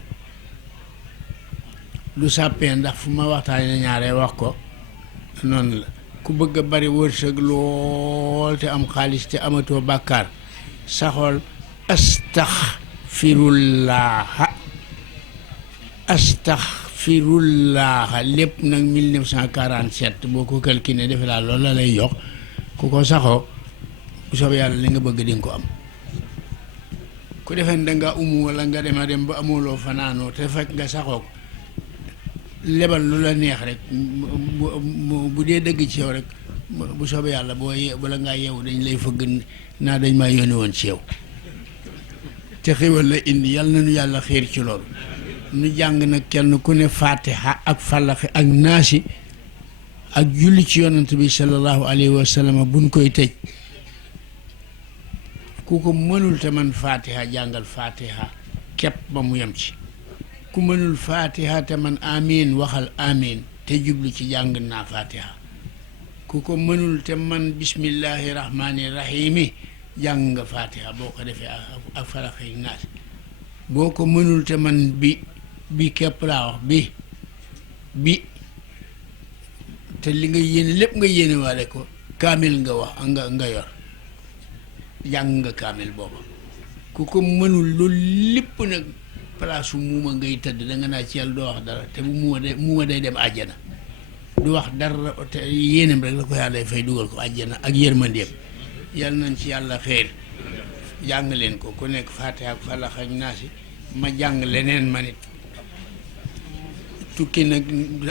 du sàppee ndax fu ma waxtaanee ñaaree wax ko noonu la ku bëgg a bari wërsëg lool te am xaalis te amatoo bàkkaar saxool astaxfirullaha lépp nag 1947 boo ko calculé defe laa loolu la lay jox ku ko saxoo bu soobee yàlla li nga bëgg di nga ko am ku defee da nga wala nga dem ba amuloo fanaanoo te fekk nga saxoo ko lebal lu la neex rek bu dee dëgg ci yow rek bu soobee yàlla bala ngaa yeewu dañ lay fëgg naa dañ maa yónni woon ci yow te xéwal la indi yàlla nañu yàlla xiir ci loolu nu jàng nag kenn ku ne fatiha ak fallaxi ak naasi ak julli ci yonant bi sallallahu alayhi wa sallam buñ koy tëj ku ko mënul te man fatiha jàngal fatiha képp ba mu yem ci ku mënul fatiha te man amin waxal amin te jublu ci jàng naa fatiha ku ko mënul te man bismillahi rahmani rahimi jàng nga fatiha boo ko defee ak falax ak naas boo ko mënul te man bi képp laa wax bi te li nga yéene lépp nga yéene waale ko kaamil nga wax nga yor jàng nga kaamil booba ku ko mënul loolu lépp nag place su muuma ngay tëdd da nga naa ci yàlla doo wax dara te bu muuma day dem àjjana du wax dara te yéenam rek la ko yàlla fay dugal ko àjjana ak yërmandeem yàlla nañ ci yàlla xeer jàng leen ko ku nekk Faatiha ak Falax ak Naasi ma jàng leneen ma nit tukki nag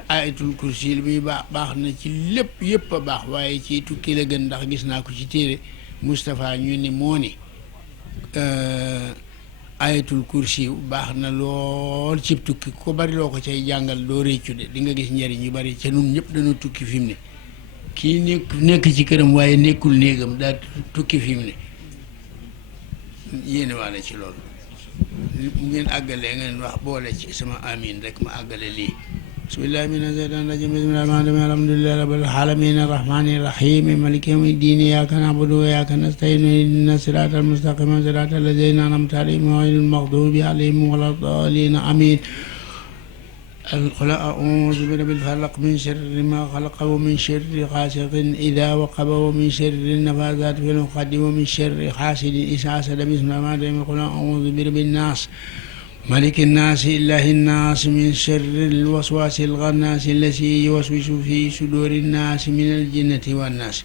ayatul kursi li muy baax na ci lépp yëpp a baax waaye ci tukki la gën ndax gis naa ko ci téere Moustapha ñu ni moo ni ayatul kursi baax na lool ci tukki ko bari loo ko cay jàngal doo réccu de di nga gis njëriñ yu bari ca nun ñëpp dañoo tukki fi mu ne kii nekk ci këram waaye nekkul néegam daa tukki fi mu ne yéene waale ci loolu bu ngeen àggalee ngeen wax boole ci sama amin rek ma àggale lii bismillahi mina shaytaani rajim bismillahi rahmaani rahim alhamdulillahi rabbil alamin arrahmani rahim maliki yawmi ddin iyyaka na'budu wa iyyaka nasta'in ihdinas siratal mustaqim siratal ladzina an'amta alayhim ghayril maghdubi alayhim waladdallin amin قل أعوذ برب الفلق من شر ما خلق ومن شر غاسق إذا وقب ومن شر النفاثات في العقد ومن شر حاسد إذا حسد بسم الله الرحمن الرحيم قل أعوذ برب الناس ملك الناس إله الناس من شر الوسواس الخناس الذي يوسوس في صدور الناس من الجنة والناس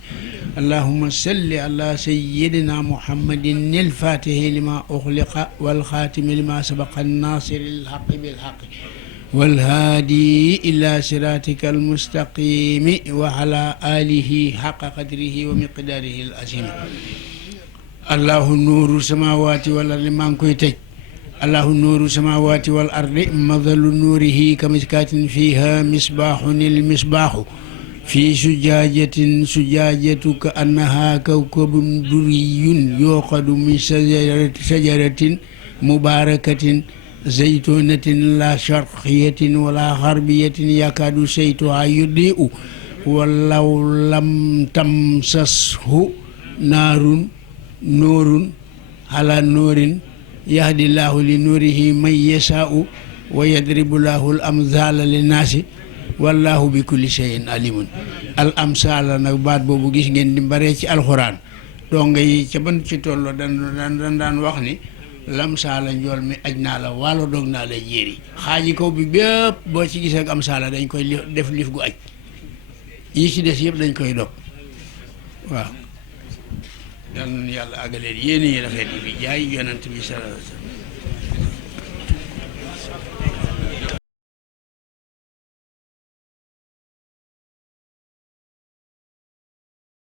اللهم صل على سيدنا محمد الفاتح لما أغلق والخاتم لما سبق الناصر الحق بالحق والهادي إلى صراطك المستقيم وعلى آله حق قدره ومقداره العظيم الله نور السماوات والأرض maa ngi koy tëj الله نور السماوات والأرض مثل نوره كمشكاة فيها مصباح المصباح في زجاجة كأنها كوكب دري يوقد من شجرة مباركة زيتونة لا شرقية ولا غربية يكاد زيتها يضيء ولو لم تمسسه نور على نور يهدي الله لنوره من يشاء ويضرب الله الأمثال للناس والله بكل شيء عليم الأمثال nag baat boobu gis ngeen di bare ci alxuraan donc yi ca ban ci tolloo daan wax ni lamsaala njool mi aj naa la waalo doog naa la jéeri xaaji kaw bi bépp boo ci gisee ak am saala dañ koy def lif gu aj yi ci des yëpp dañ koy dog waaw yal na yàlla àggaleel yéen yi rafet yi bi jaay yonent bi sallallahu alayhi wa sallam